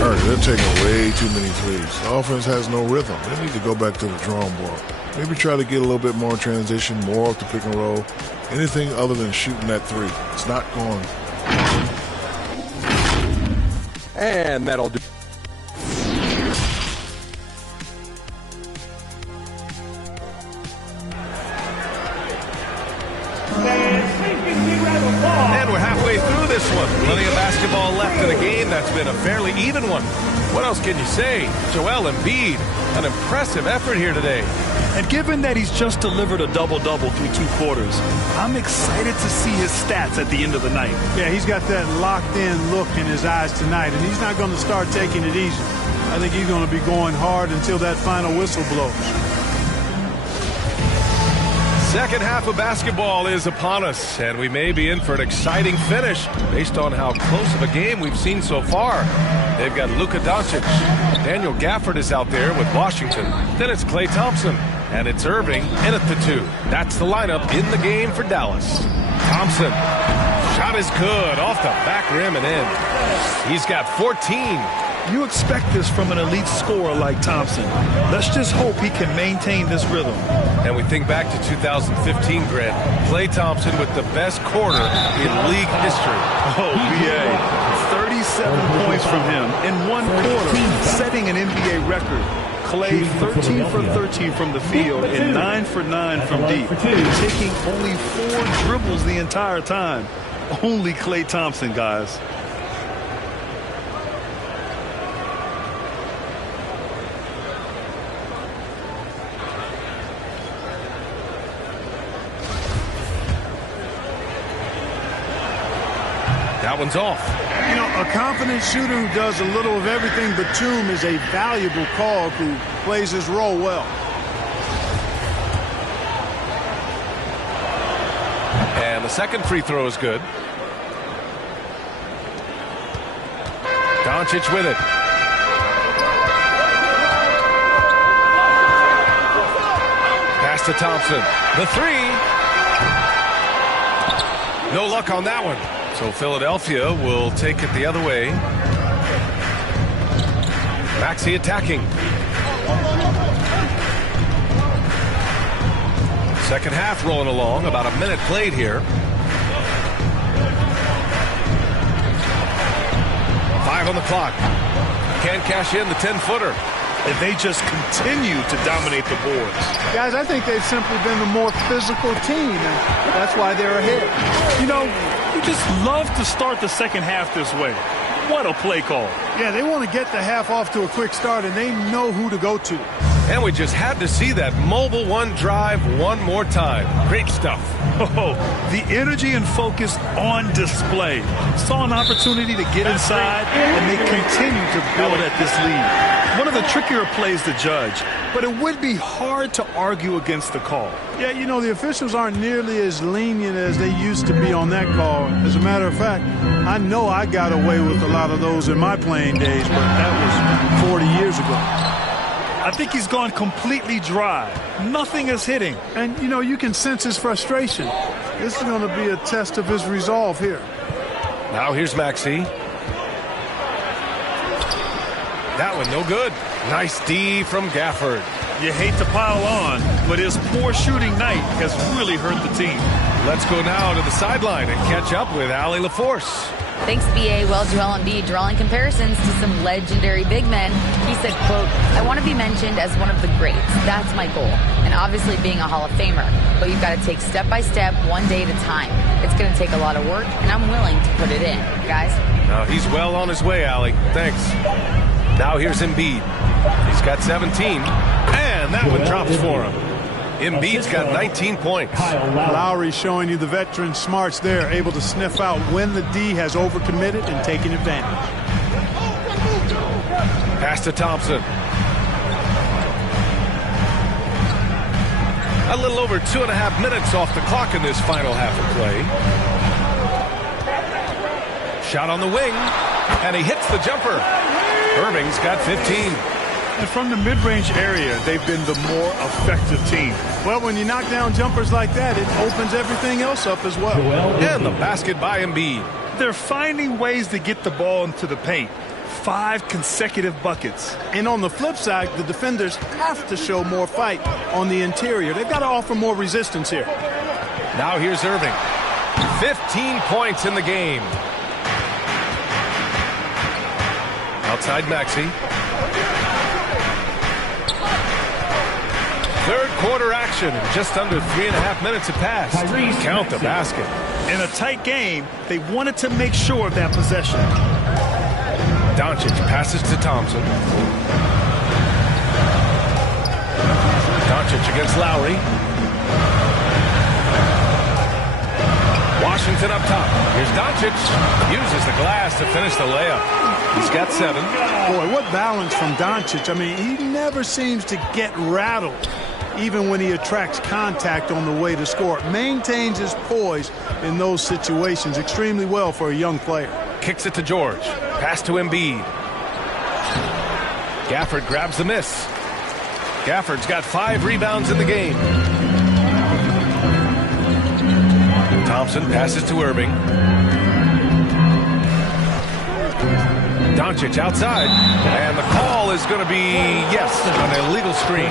They're taking way too many threes. The offense has no rhythm. They need to go back to the drawing board. Maybe try to get a little bit more transition, more off the pick and roll. Anything other than shooting that three. It's not going. And that'll do. And we're halfway through this one. Plenty of basketball left in the game. That's been a fairly even one. What else can you say? Joel Embiid, an impressive effort here today. And given that he's just delivered a double-double through 2 quarters, I'm excited to see his stats at the end of the night. Yeah, he's got that locked-in look in his eyes tonight, and he's not going to start taking it easy. I think he's going to be going hard until that final whistle blows. Second half of basketball is upon us, and we may be in for an exciting finish based on how close of a game we've seen so far. They've got Luka Doncic. Daniel Gafford is out there with Washington. Then it's Klay Thompson, and it's Irving in at the 2. That's the lineup in the game for Dallas. Thompson. Shot is good. Off the back rim and in. He's got 14. You expect this from an elite scorer like Thompson. Let's just hope he can maintain this rhythm. And we think back to 2015, Grant. Klay Thompson with the best quarter in league history. Oh, BA. 37 points from him in 1 quarter, setting an NBA record. Klay 13 for 13 from the field and 9 for 9 from deep, taking only 4 dribbles the entire time. Only Klay Thompson, guys. That one's off. You know, a confident shooter who does a little of everything but Batum is a valuable cog who plays his role well. And the second free throw is good. Doncic with it. Pass to Thompson. The 3. No luck on that one. So Philadelphia will take it the other way. Maxey attacking. Second half rolling along. About a minute played here. 5 on the clock. Can't cash in the 10-footer. And they just continue to dominate the boards. Guys, I think they've simply been the more physical team, and that's why they're ahead. You know, you just love to start the second half this way. What a play call. Yeah, they want to get the half off to a quick start, and they know who to go to. And we just had to see that mobile one drive one more time. Great stuff. Oh, the energy and focus on display. Saw an opportunity to get inside, and they continue to build at this lead. One of the trickier plays to judge, but it would be hard to argue against the call. Yeah, you know, the officials aren't nearly as lenient as they used to be on that call. As a matter of fact, I know I got away with a lot of those in my playing days, but that was 40 years ago. I think he's gone completely dry. Nothing is hitting. And, you know, you can sense his frustration. This is going to be a test of his resolve here. Now here's Maxey. That one no good. Nice D from Gafford. You hate to pile on, but his poor shooting night has really hurt the team. Let's go now to the sideline and catch up with Allie LaForce. Thanks, BA. Well, Joel Embiid drawing comparisons to some legendary big men. He said, quote, "I want to be mentioned as one of the greats. That's my goal. And obviously being a Hall of Famer. But you've got to take step by step, one day at a time. It's going to take a lot of work, and I'm willing to put it in." Guys? Now he's well on his way, Allie. Thanks. Now here's Embiid. He's got 17. And that one drops for him. Embiid's got 19 points. Lowry showing you the veteran smarts there, able to sniff out when the D has overcommitted and taking advantage. Pass to Thompson. A little over 2.5 minutes off the clock in this final half of play. Shot on the wing, and he hits the jumper. Irving's got 15. And from the mid-range area, they've been the more effective team. Well, when you knock down jumpers like that, it opens everything else up as well. And the basket by Embiid. They're finding ways to get the ball into the paint. 5 consecutive buckets. And on the flip side, the defenders have to show more fight on the interior. They've got to offer more resistance here. Now here's Irving. 15 points in the game. Outside Maxey. Third quarter action. Just under 3.5 minutes have passed. Count the basket. In a tight game, they wanted to make sure of that possession. Doncic passes to Thompson. Doncic against Lowry. Washington up top. Here's Doncic. Uses the glass to finish the layup. He's got 7. Boy, what balance from Doncic. I mean, he never seems to get rattled, even when he attracts contact on the way to score. Maintains his poise in those situations extremely well for a young player. Kicks it to George. Pass to Embiid. Gafford grabs the miss. Gafford's got 5 rebounds in the game. Thompson passes to Irving. Doncic outside. And the call is going to be, yes, an illegal screen.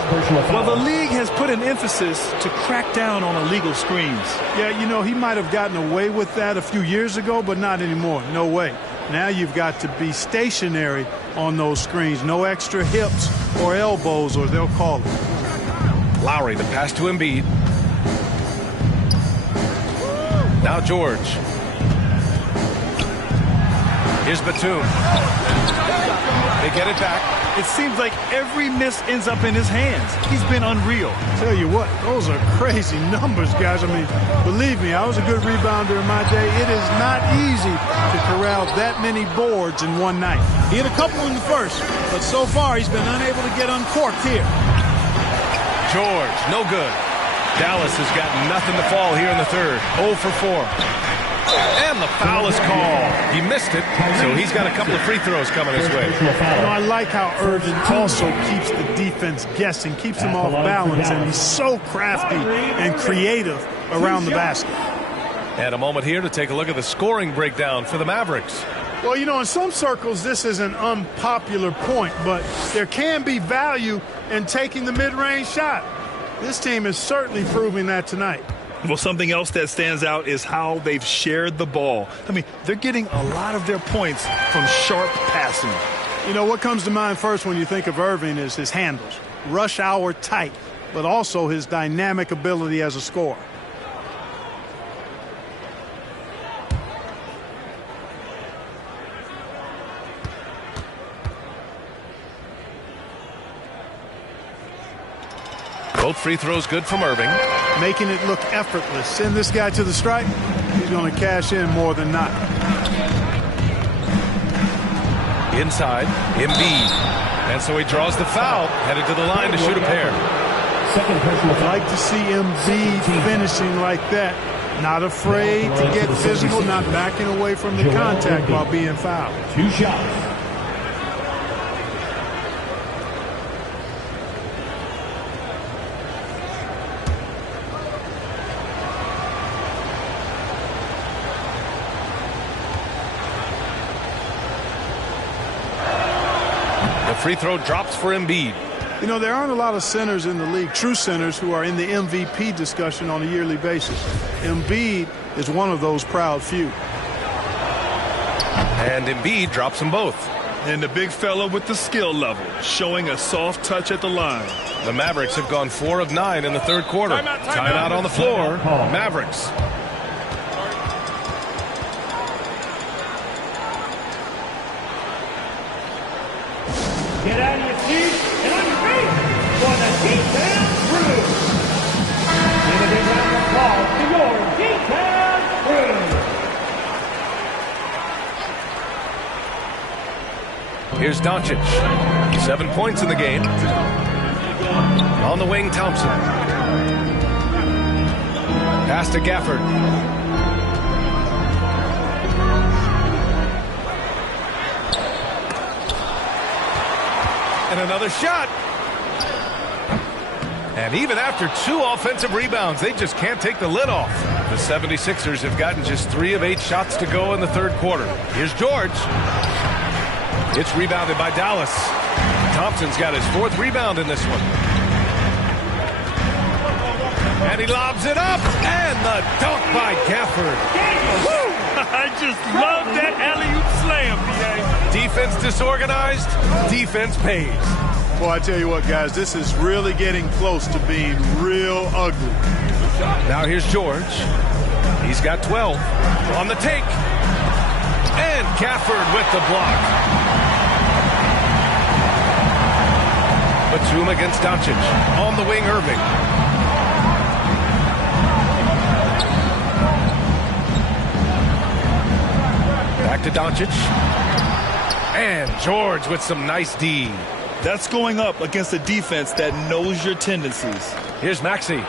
Well, the league has put an emphasis to crack down on illegal screens. Yeah, you know, he might have gotten away with that a few years ago, but not anymore. No way. Now you've got to be stationary on those screens. No extra hips or elbows, or they'll call it. Lowry, the pass to Embiid. Now George. Here's Batum. They get it back. It seems like every miss ends up in his hands. He's been unreal. Tell you what, those are crazy numbers, guys. I mean, believe me, I was a good rebounder in my day. It is not easy to corral that many boards in one night. He hit a couple in the first, but so far he's been unable to get uncorked here. George, no good. Dallas has got nothing to fall here in the third. 0 for 4. And the foul is called. He missed it, so he's got a couple of free throws coming his way. You know, I like how Irving also keeps the defense guessing, keeps them off balance, and he's so crafty and creative around the basket. And a moment here to take a look at the scoring breakdown for the Mavericks. Well, you know, in some circles, this is an unpopular point, but there can be value in taking the mid-range shot. This team is certainly proving that tonight. Well, something else that stands out is how they've shared the ball. I mean, they're getting a lot of their points from sharp passing. You know, what comes to mind first when you think of Irving is his handles. Rush hour tight, but also his dynamic ability as a scorer. Both free throws good from Irving. Making it look effortless. Send this guy to the stripe. He's going to cash in more than not. Inside, Embiid. And so he draws the foul, headed to the line to shoot a pair. Second personal foul. Like to see Embiid finishing like that. Not afraid to get physical, not backing away from the contact while being fouled. 2 shots. Free throw drops for Embiid. You know, there aren't a lot of centers in the league, true centers, who are in the MVP discussion on a yearly basis. Embiid is one of those proud few. And Embiid drops them both. And the big fella with the skill level, showing a soft touch at the line. The Mavericks have gone 4 of 9 in the third quarter. Timeout on the floor. Mavericks. Get out of your seats and on your feet for the D-Town Crew. Give a big round of applause to your D-Town Crew. Here's Doncic. 7 points in the game. On the wing, Thompson. Pass to Gafford. And another shot. And even after 2 offensive rebounds, they just can't take the lid off. The 76ers have gotten just 3 of 8 shots to go in the third quarter. Here's George. It's rebounded by Dallas. Thompson's got his 4th rebound in this one. And he lobs it up. And the dunk by Gafford. Woo! I just love that alley-oop slam, B.A. Defense disorganized. Defense pays. Well, I tell you what, guys, this is really getting close to being real ugly. Now here's George. He's got 12. On the take. And Gafford with the block. Batum against Doncic. On the wing, Irving. Back to Doncic. And George with some nice D. That's going up against a defense that knows your tendencies. Here's Maxey.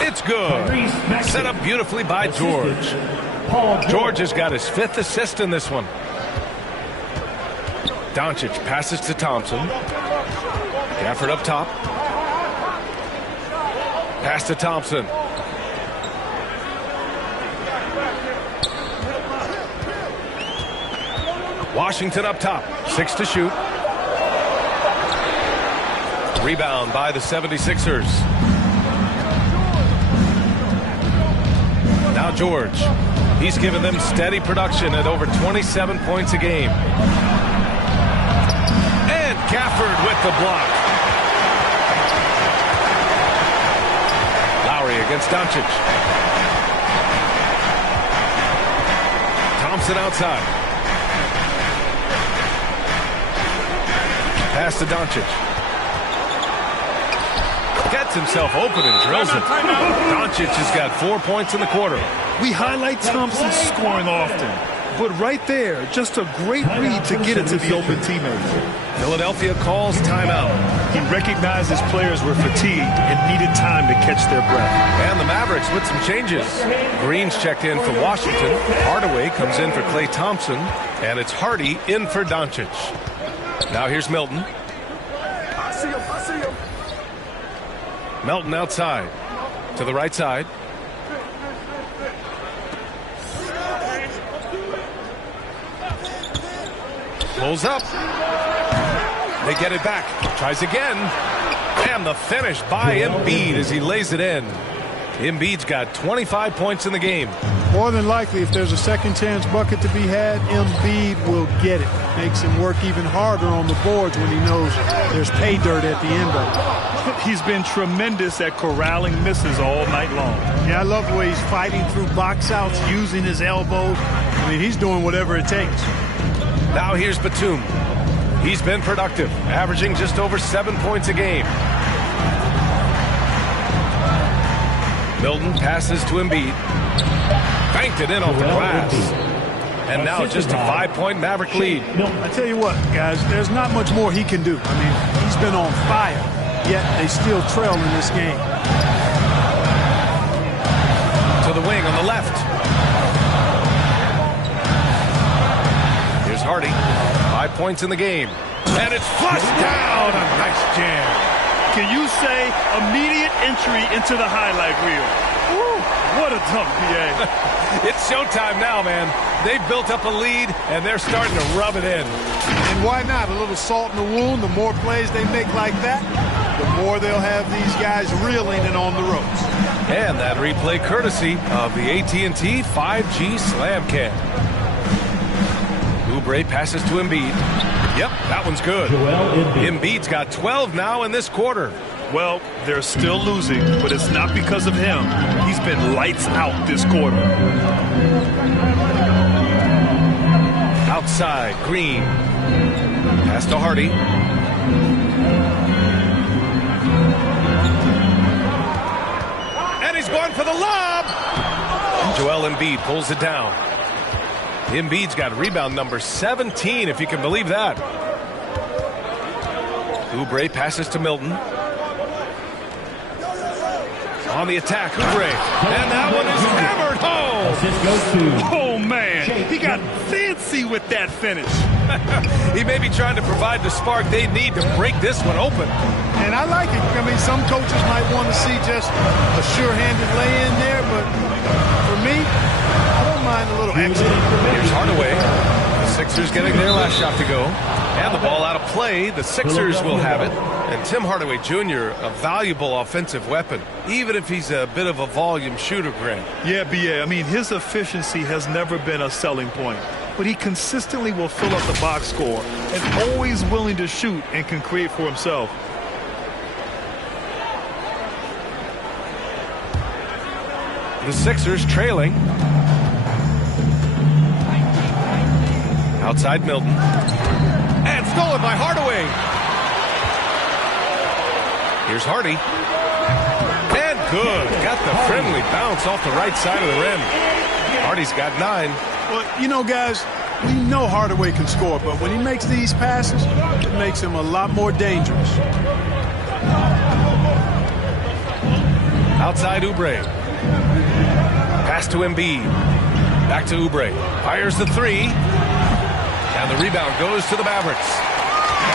It's good. Set up beautifully by George. George has got his 5th assist in this one. Doncic passes to Thompson. Gafford up top. Pass to Thompson. Washington up top. 6 to shoot. Rebound by the 76ers. Now George. He's given them steady production at over 27 points a game. And Gafford with the block. Lowry against Doncic. Thompson outside. Pass to Doncic. Gets himself open and drills it. Doncic has got 4 points in the quarter. We highlight Thompson's scoring often, but right there, just a great read to get it to the open teammate. Philadelphia calls timeout. He recognized his players were fatigued and needed time to catch their breath. And the Mavericks with some changes. Green's checked in for Washington. Hardaway comes in for Klay Thompson. And it's Hardy in for Doncic. Now here's Milton. Melton outside. To the right side. Pulls up. They get it back. Tries again. And the finish by Embiid as he lays it in. Embiid's got 25 points in the game. More than likely, if there's a second chance bucket to be had, Embiid will get it. Makes him work even harder on the boards when he knows there's pay dirt at the end of it. He's been tremendous at corralling misses all night long. Yeah, I love the way he's fighting through box outs, using his elbows. I mean, he's doing whatever it takes. Now here's Batum. He's been productive, averaging just over 7 points a game. Milton passes to Embiid. Banked it in off the glass. And now just a 5-point Maverick lead. I tell you what, guys, there's not much more he can do. I mean, he's been on fire, yet they still trail in this game. To the wing on the left. Here's Hardy. 5 points in the game. And it's flushed down. A nice jam. Can you say immediate entry into the highlight reel? Woo, what a dunk, B.A. It's showtime now, man. They've built up a lead, and they're starting to rub it in. And why not? A little salt in the wound. The more plays they make like that, the more they'll have these guys reeling and on the ropes. And that replay courtesy of the AT&T 5G Slam Cam. Oubre passes to Embiid. Yep, that one's good. Embiid's got 12 now in this quarter. Well, they're still losing, but it's not because of him. He's been lights out this quarter. Outside, Green. Pass to Hardy. And he's going for the lob. And Joel Embiid pulls it down. Embiid's got rebound number 17, if you can believe that. Oubre passes to Milton. On the attack, Oubre. And that one is hammered home. Oh, man. He got fancy Maxey with that finish. He may be trying to provide the spark they need to break this one open. And I like it. I mean, some coaches might want to see just a sure-handed lay-in there, but for me, I don't mind a little extra. Here's Hardaway. The Sixers getting their last shot to go. And the ball out of play. The Sixers will have it. And Tim Hardaway Jr., a valuable offensive weapon, even if he's a bit of a volume shooter, Grant. Yeah, B.A. I mean, his efficiency has never been a selling point, but he consistently will fill up the box score and always willing to shoot and can create for himself. The Sixers trailing. Outside Milton. And stolen by Hardaway. Here's Hardy. And good. Got the friendly bounce off the right side of the rim. Hardy's got 9. Well, you know, guys, we know Hardaway can score, but when he makes these passes, it makes him a lot more dangerous. Outside Oubre. Pass to Embiid. Back to Oubre. Fires the 3. And the rebound goes to the Mavericks.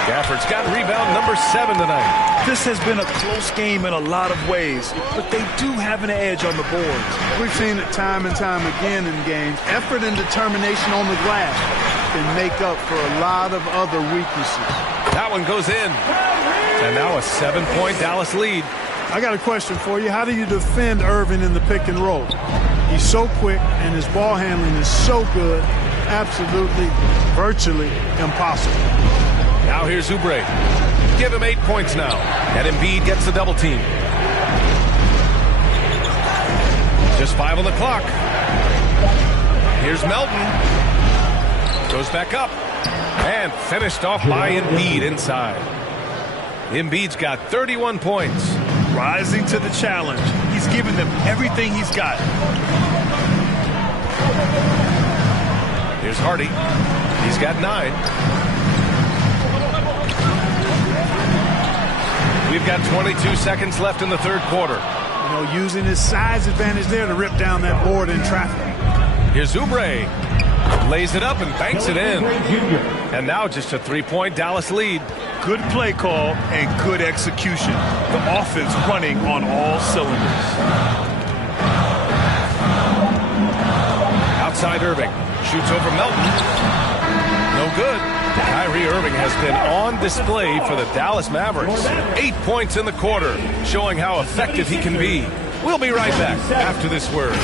Gafford's got rebound number 7 tonight. This has been a close game in a lot of ways, but they do have an edge on the boards. We've seen it time and time again in games. Effort and determination on the glass can make up for a lot of other weaknesses. That one goes in. And now a 7-point Dallas lead. I got a question for you. How do you defend Irving in the pick and roll? He's so quick, and his ball handling is so good. Absolutely, virtually impossible. Now here's Oubre. Give him 8 points now. And Embiid gets the double team. Just 5 on the clock. Here's Melton. Goes back up. And finished off by Embiid inside. Embiid's got 31 points. Rising to the challenge. He's given them everything he's got. Here's Hardy. He's got 9. We've got 22 seconds left in the third quarter. You know, using his size advantage there to rip down that board in traffic. Here's Oubre. Lays it up and banks it in. And now just a 3-point Dallas lead. Good play call and good execution. The offense running on all cylinders. Outside Irving. Shoots over Melton. No good. Kyrie Irving has been on display for the Dallas Mavericks. 8 points in the quarter, showing how effective he can be. We'll be right back after this word.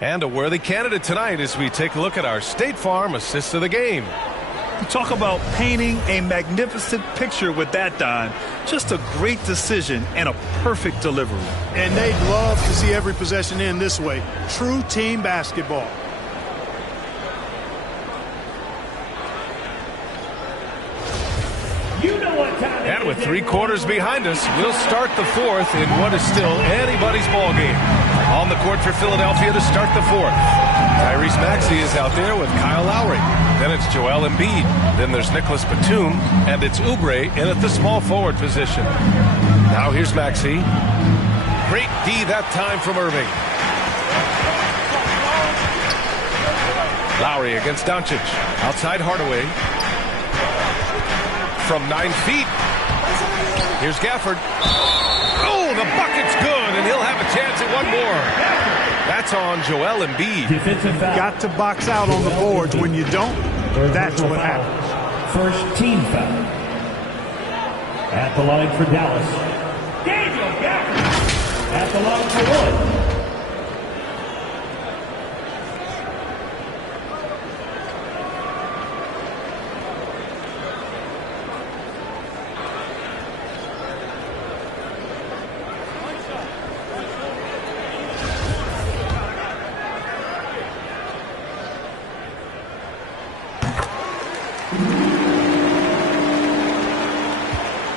And a worthy candidate tonight as we take a look at our State Farm assist of the game. You talk about painting a magnificent picture with that, Don. Just a great decision and a perfect delivery. And they'd love to see every possession end this way. True team basketball. And with 3 quarters behind us, we'll start the fourth in what is still anybody's ball game. On the court for Philadelphia to start the fourth. Tyrese Maxey is out there with Kyle Lowry. Then it's Joel Embiid. Then there's Nicholas Batum. And it's Oubre in at the small forward position. Now here's Maxey. Great D that time from Irving. Lowry against Doncic. Outside Hardaway. From 9 feet. Here's Gafford. Oh, the bucket's good, and he'll have a chance at one more. That's on Joel Embiid. Got to box out on the boards. When you don't, that's what happens. First team foul. At the line for Dallas. Daniel Gafford. At the line for 1.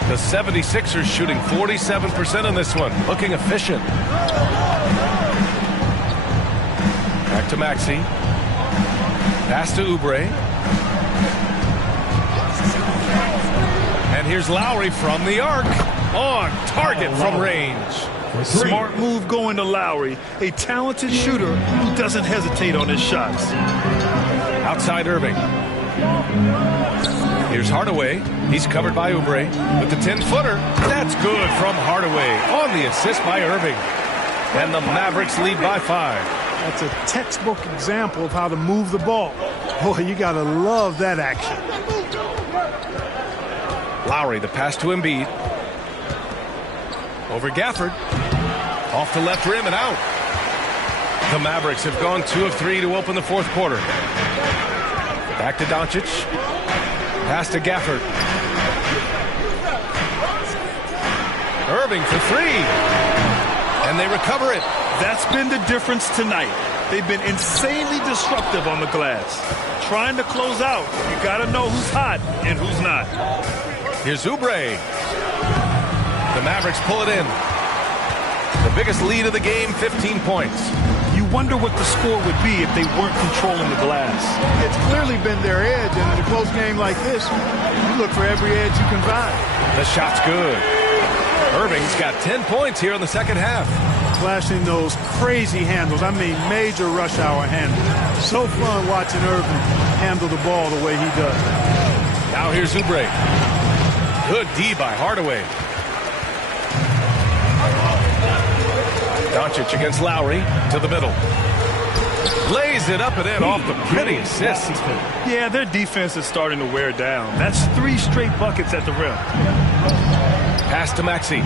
The 76ers shooting 47% in this one. Looking efficient. Back to Maxey. Pass to Oubre. here's Lowry from the arc. On target from range. Smart move going to Lowry, a talented shooter who doesn't hesitate on his shots. Outside Irving. Here's Hardaway. He's covered by Oubre with the 10-footer. That's good from Hardaway on the assist by Irving. And the Mavericks lead by 5. That's a textbook example of how to move the ball. Boy, you got to love that action. Lowry, the pass to Embiid. Over Gafford. Off the left rim and out. The Mavericks have gone 2 of 3 to open the fourth quarter. Back to Doncic. Pass to Gafford. Irving for 3. And they recover it. That's been the difference tonight. They've been insanely disruptive on the glass. Trying to close out. You got to know who's hot and who's not. Here's Oubre. The Mavericks pull it in. The biggest lead of the game, 15 points. You wonder what the score would be if they weren't controlling the glass. It's clearly been their edge, and in a close game like this, you look for every edge you can find. The shot's good. Irving's got 10 points here in the second half. Flashing those crazy handles. I mean, major rush hour handles. So fun watching Irving handle the ball the way he does. Now here's Oubre. Good D by Hardaway. Doncic against Lowry to the middle. Lays it up and in off the pretty assist. Yeah, their defense is starting to wear down. That's 3 straight buckets at the rim. Pass to Maxey.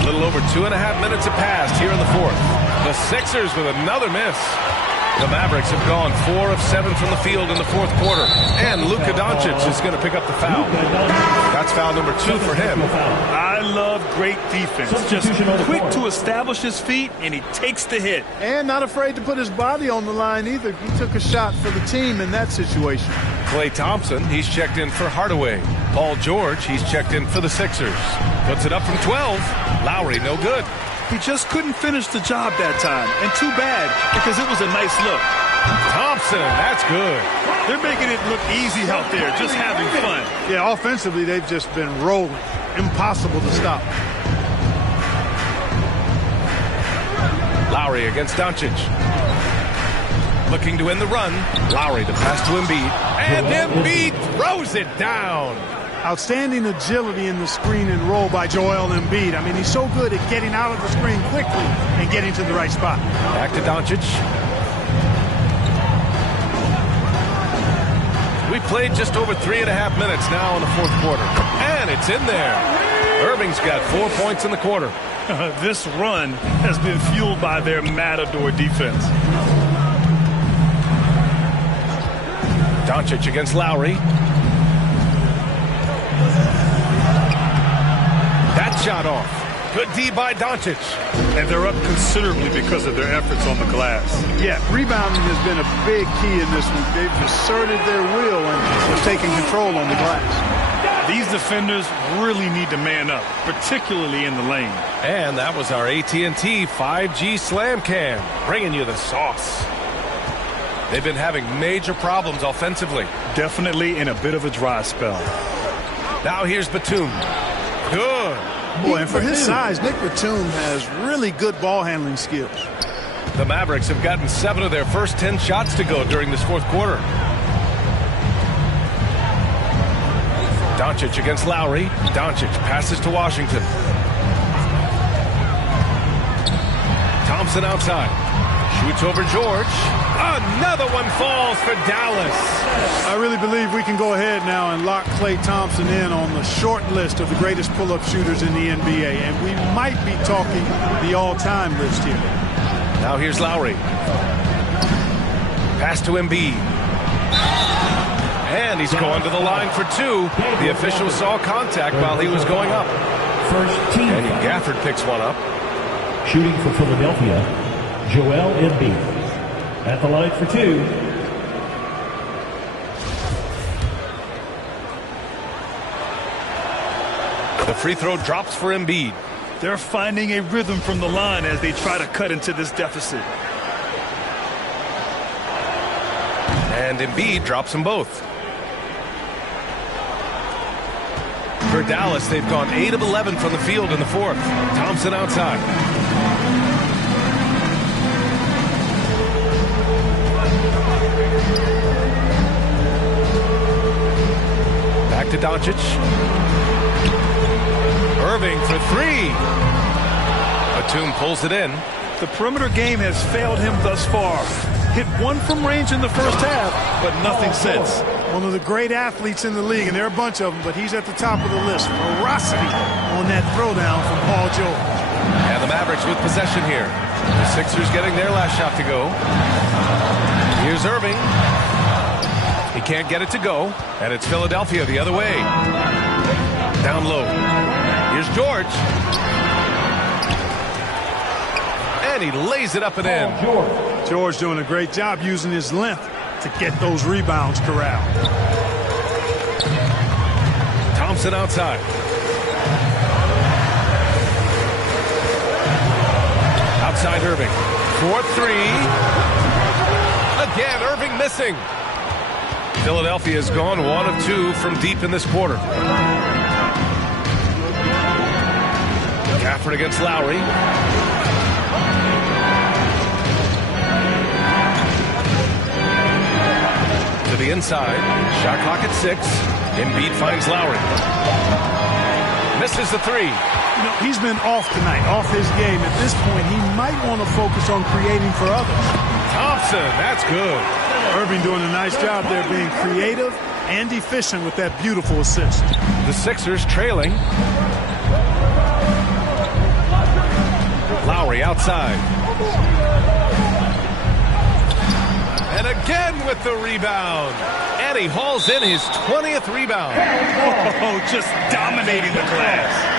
A little over 2.5 minutes have passed here in the fourth. The Sixers with another miss. The Mavericks have gone 4 of 7 from the field in the fourth quarter. And Luka Doncic is going to pick up the foul. That's foul number 2 for him. I love great defense. Just quick to establish his feet, and he takes the hit. And not afraid to put his body on the line either. He took a shot for the team in that situation. Klay Thompson, he's checked in for Hardaway. Paul George, he's checked in for the Sixers. Puts it up from 12. Lowry, no good. He just couldn't finish the job that time. And too bad, because it was a nice look. Thompson, that's good. They're making it look easy out there, just having fun. Yeah, offensively, they've just been rolling. Impossible to stop. Lowry against Doncic. Looking to end the run. Lowry to pass to Embiid. And Embiid throws it down. Outstanding agility in the screen and roll by Joel Embiid. I mean, he's so good at getting out of the screen quickly and getting to the right spot. Back to Doncic. We played just over 3.5 minutes now in the fourth quarter. And it's in there. Irving's got 4 points in the quarter. This run has been fueled by their matador defense. Doncic against Lowry. That shot off. Good D by Doncic. And they're up considerably because of their efforts on the glass. Yeah, rebounding has been a big key in this one. They've asserted their will and have taken control on the glass. These defenders really need to man up, particularly in the lane. And that was our AT&T 5G Slam Cam, bringing you the sauce. They've been having major problems offensively. Definitely in a bit of a dry spell. Now here's Batum. Good. Boy, and for his size, Nick Batum has really good ball handling skills. The Mavericks have gotten 7 of their first 10 shots to go during this fourth quarter. Doncic against Lowry. Doncic passes to Washington. Thompson outside. Shoots over George. Another one falls for Dallas. I really believe we can go ahead now and lock Klay Thompson in on the short list of the greatest pull-up shooters in the NBA. And we might be talking the all-time list here. Now here's Lowry. Pass to Embiid. And he's going to the line for 2. The official saw contact while he was going up. First team. And Gafford picks one up. Shooting for Philadelphia, Joel Embiid. At the line for 2. The free throw drops for Embiid. They're finding a rhythm from the line as they try to cut into this deficit. And Embiid drops them both. For Dallas, they've gone 8 of 11 from the field in the fourth. Thompson outside. Back to Doncic. Irving for three. Batum pulls it in. The perimeter game has failed him thus far. Hit one from range in the first half, but nothing since. One of the great athletes in the league, and there are a bunch of them, but he's at the top of the list. Ferocity on that throwdown from Paul George. And the Mavericks with possession here. The Sixers getting their last shot to go. Here's Irving. He can't get it to go, and it's Philadelphia the other way. Down low. Here's George. And he lays it up and in. George doing a great job using his length to get those rebounds corralled. Thompson outside. Outside Irving. 4-3. Again, Irving missing. Philadelphia has gone 1 of 2 from deep in this quarter. Gafford against Lowry. To the inside. Shot clock at 6. Embiid finds Lowry. Misses the three. You know, he's been off tonight, off his game. At this point, he might want to focus on creating for others. Thompson, that's good. Irving doing a nice job there, being creative and efficient with that beautiful assist. The Sixers trailing. Lowry outside. And again with the rebound. And he hauls in his 20th rebound. Oh, just dominating the glass.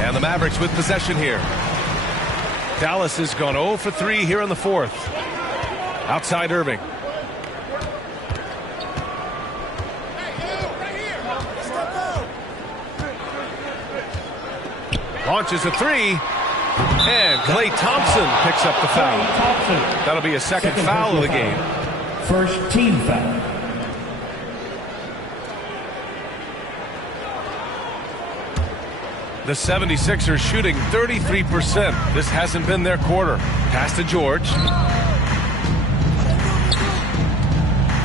And the Mavericks with possession here. Dallas has gone 0 for 3 here in the fourth. Outside Irving. Launches a three. And Klay Thompson picks up the foul. That'll be a second foul of the game. First team foul. The 76ers shooting 33%. This hasn't been their quarter. Pass to George.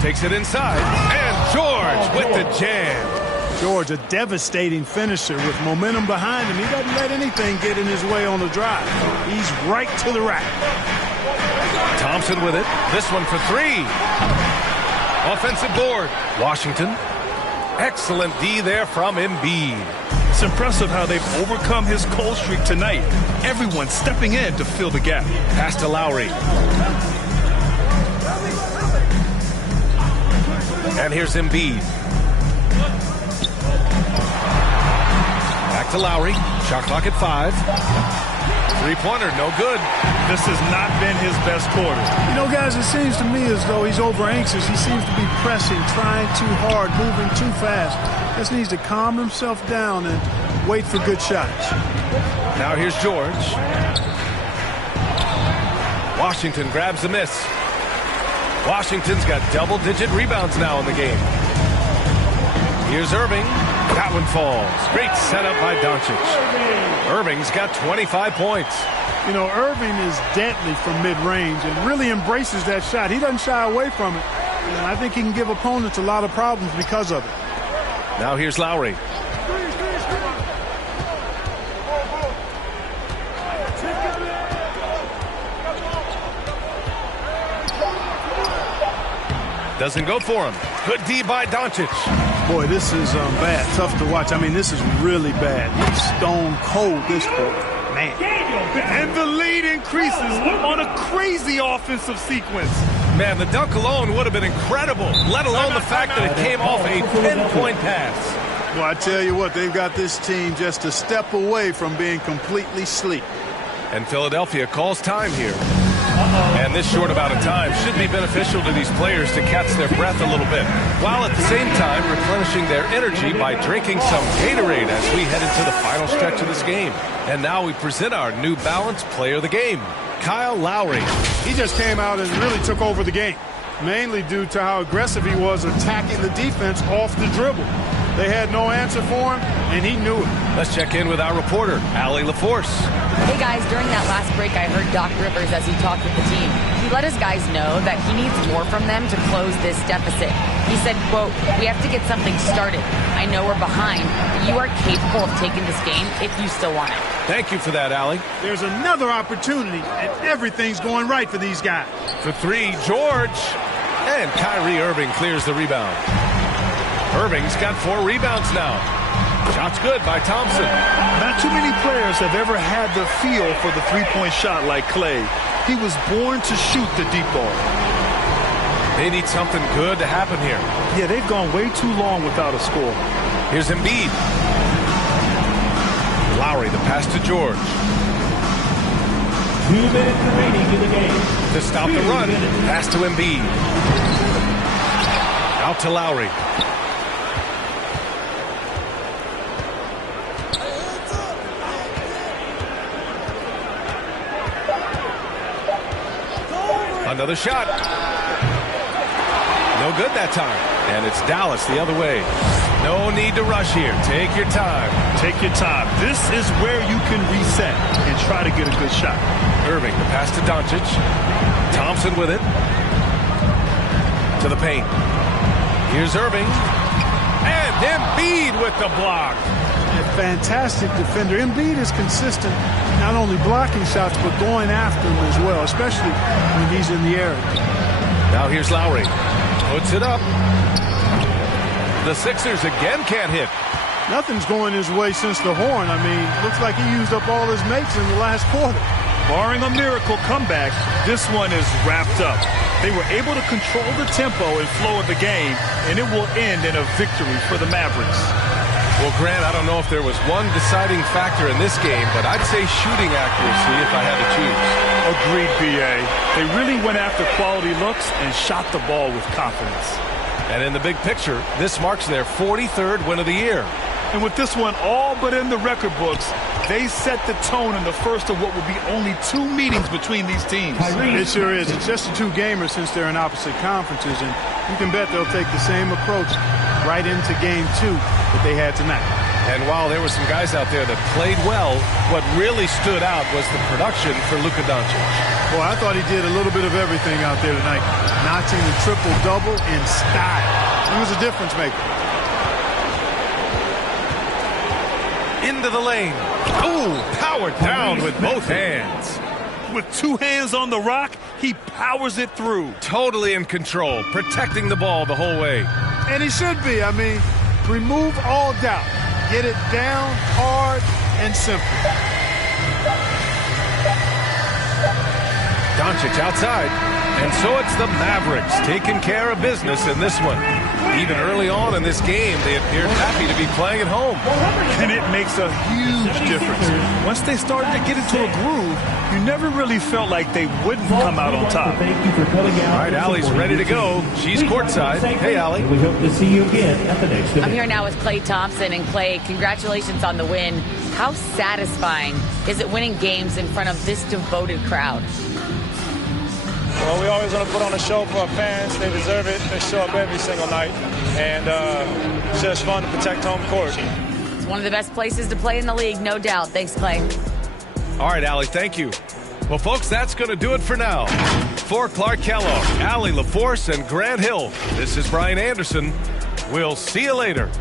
Takes it inside. And George with the jam. George, a devastating finisher with momentum behind him. He doesn't let anything get in his way on the drive. He's right to the rack. Thompson with it. This one for three. Offensive board. Washington. Excellent D there from Embiid. It's impressive how they've overcome his cold streak tonight. Everyone stepping in to fill the gap. Pass to Lowry. And here's Embiid. Back to Lowry. Shot clock at 5. Three-pointer, no good. This has not been his best quarter. You know, guys, it seems to me as though he's over-anxious. He seems to be pressing, trying too hard, moving too fast. Just needs to calm himself down and wait for good shots. Now here's George. Washington grabs the miss. Washington's got double-digit rebounds now in the game. Here's Irving. That one falls. Great setup by Doncic. Irving's got 25 points. You know, Irving is deadly from mid-range and really embraces that shot. He doesn't shy away from it. And I think he can give opponents a lot of problems because of it. Now here's Lowry. Doesn't go for him. Good D by Doncic. Boy, this is bad. Tough to watch. I mean, this is really bad. He's stone cold this quarter. Man. And the lead increases on a crazy offensive sequence. Man, the dunk alone would have been incredible, let alone the fact that it came off a pinpoint pass. Well, I tell you what, they've got this team just a step away from being completely sleep. And Philadelphia calls time here. And this short amount of time should be beneficial to these players to catch their breath a little bit, while at the same time replenishing their energy by drinking some Gatorade as we head into the final stretch of this game. And now we present our New Balance Player of the Game, Kyle Lowry. He just came out and really took over the game, mainly due to how aggressive he was attacking the defense off the dribble. They had no answer for him, and he knew it. Let's check in with our reporter, Allie LaForce. Hey guys, during that last break, I heard Doc Rivers as he talked with the team. He let his guys know that he needs more from them to close this deficit. He said, quote, "We have to get something started. I know we're behind, but you are capable of taking this game if you still want it." Thank you for that, Allie. There's another opportunity, and everything's going right for these guys. For three, George. And Kyrie Irving clears the rebound. Irving's got 4 rebounds now. Shot's good by Thompson. Not too many players have ever had the feel for the three-point shot like Klay. He was born to shoot the deep ball. They need something good to happen here. Yeah, they've gone way too long without a score. Here's Embiid. Lowry, the pass to George. 2 minutes remaining in the game. To stop the run, pass to Embiid. Out to Lowry. Another shot. No good that time. And it's Dallas the other way. No need to rush here. Take your time. Take your time. This is where you can reset and try to get a good shot. Irving, the pass to Doncic. Thompson with it. To the paint. Here's Irving. And Embiid with the block. A fantastic defender. Embiid is consistent, not only blocking shots, but going after them as well, especially when he's in the area. Now here's Lowry. Puts it up. The Sixers again can't hit. Nothing's going his way since the horn. I mean, looks like he used up all his mates in the last quarter. Barring a miracle comeback, this one is wrapped up. They were able to control the tempo and flow of the game, and it will end in a victory for the Mavericks. Well, Grant, I don't know if there was one deciding factor in this game, but I'd say shooting accuracy if I had to choose. Agreed, B.A. They really went after quality looks and shot the ball with confidence. And in the big picture, this marks their 43rd win of the year. And with this one all but in the record books, they set the tone in the first of what will be only 2 meetings between these teams. It sure is. It's just a 2 gamers since they're in opposite conferences, and you can bet they'll take the same approach right into game 2 that they had tonight. And while there were some guys out there that played well, what really stood out was the production for Luka Doncic. Well, I thought he did a little bit of everything out there tonight, notching the triple-double in style. He was a difference maker. Into the lane. Ooh, powered down with both hands. With 2 hands on the rock, he powers it through. Totally in control, protecting the ball the whole way. And he should be. I mean, remove all doubt. Get it down, hard, and simple. Doncic outside. And so it's the Mavericks taking care of business in this one. Even early on in this game, they appeared happy to be playing at home. And it makes a huge difference. Once they started to get into a groove, you never really felt like they wouldn't come out on top. Thank you for coming out. All right, Allie's ready to go. She's courtside. Hey, Allie. We hope to see you again at the next event. I'm here now with Klay Thompson. And Klay, congratulations on the win. How satisfying is it winning games in front of this devoted crowd? Well, we always want to put on a show for our fans. They deserve it. They show up every single night. And it's just fun to protect home court. It's one of the best places to play in the league, no doubt. Thanks, Klay. All right, Allie, thank you. Well, folks, that's going to do it for now. For Clark Kellogg, Allie LaForce, and Grant Hill, this is Brian Anderson. We'll see you later.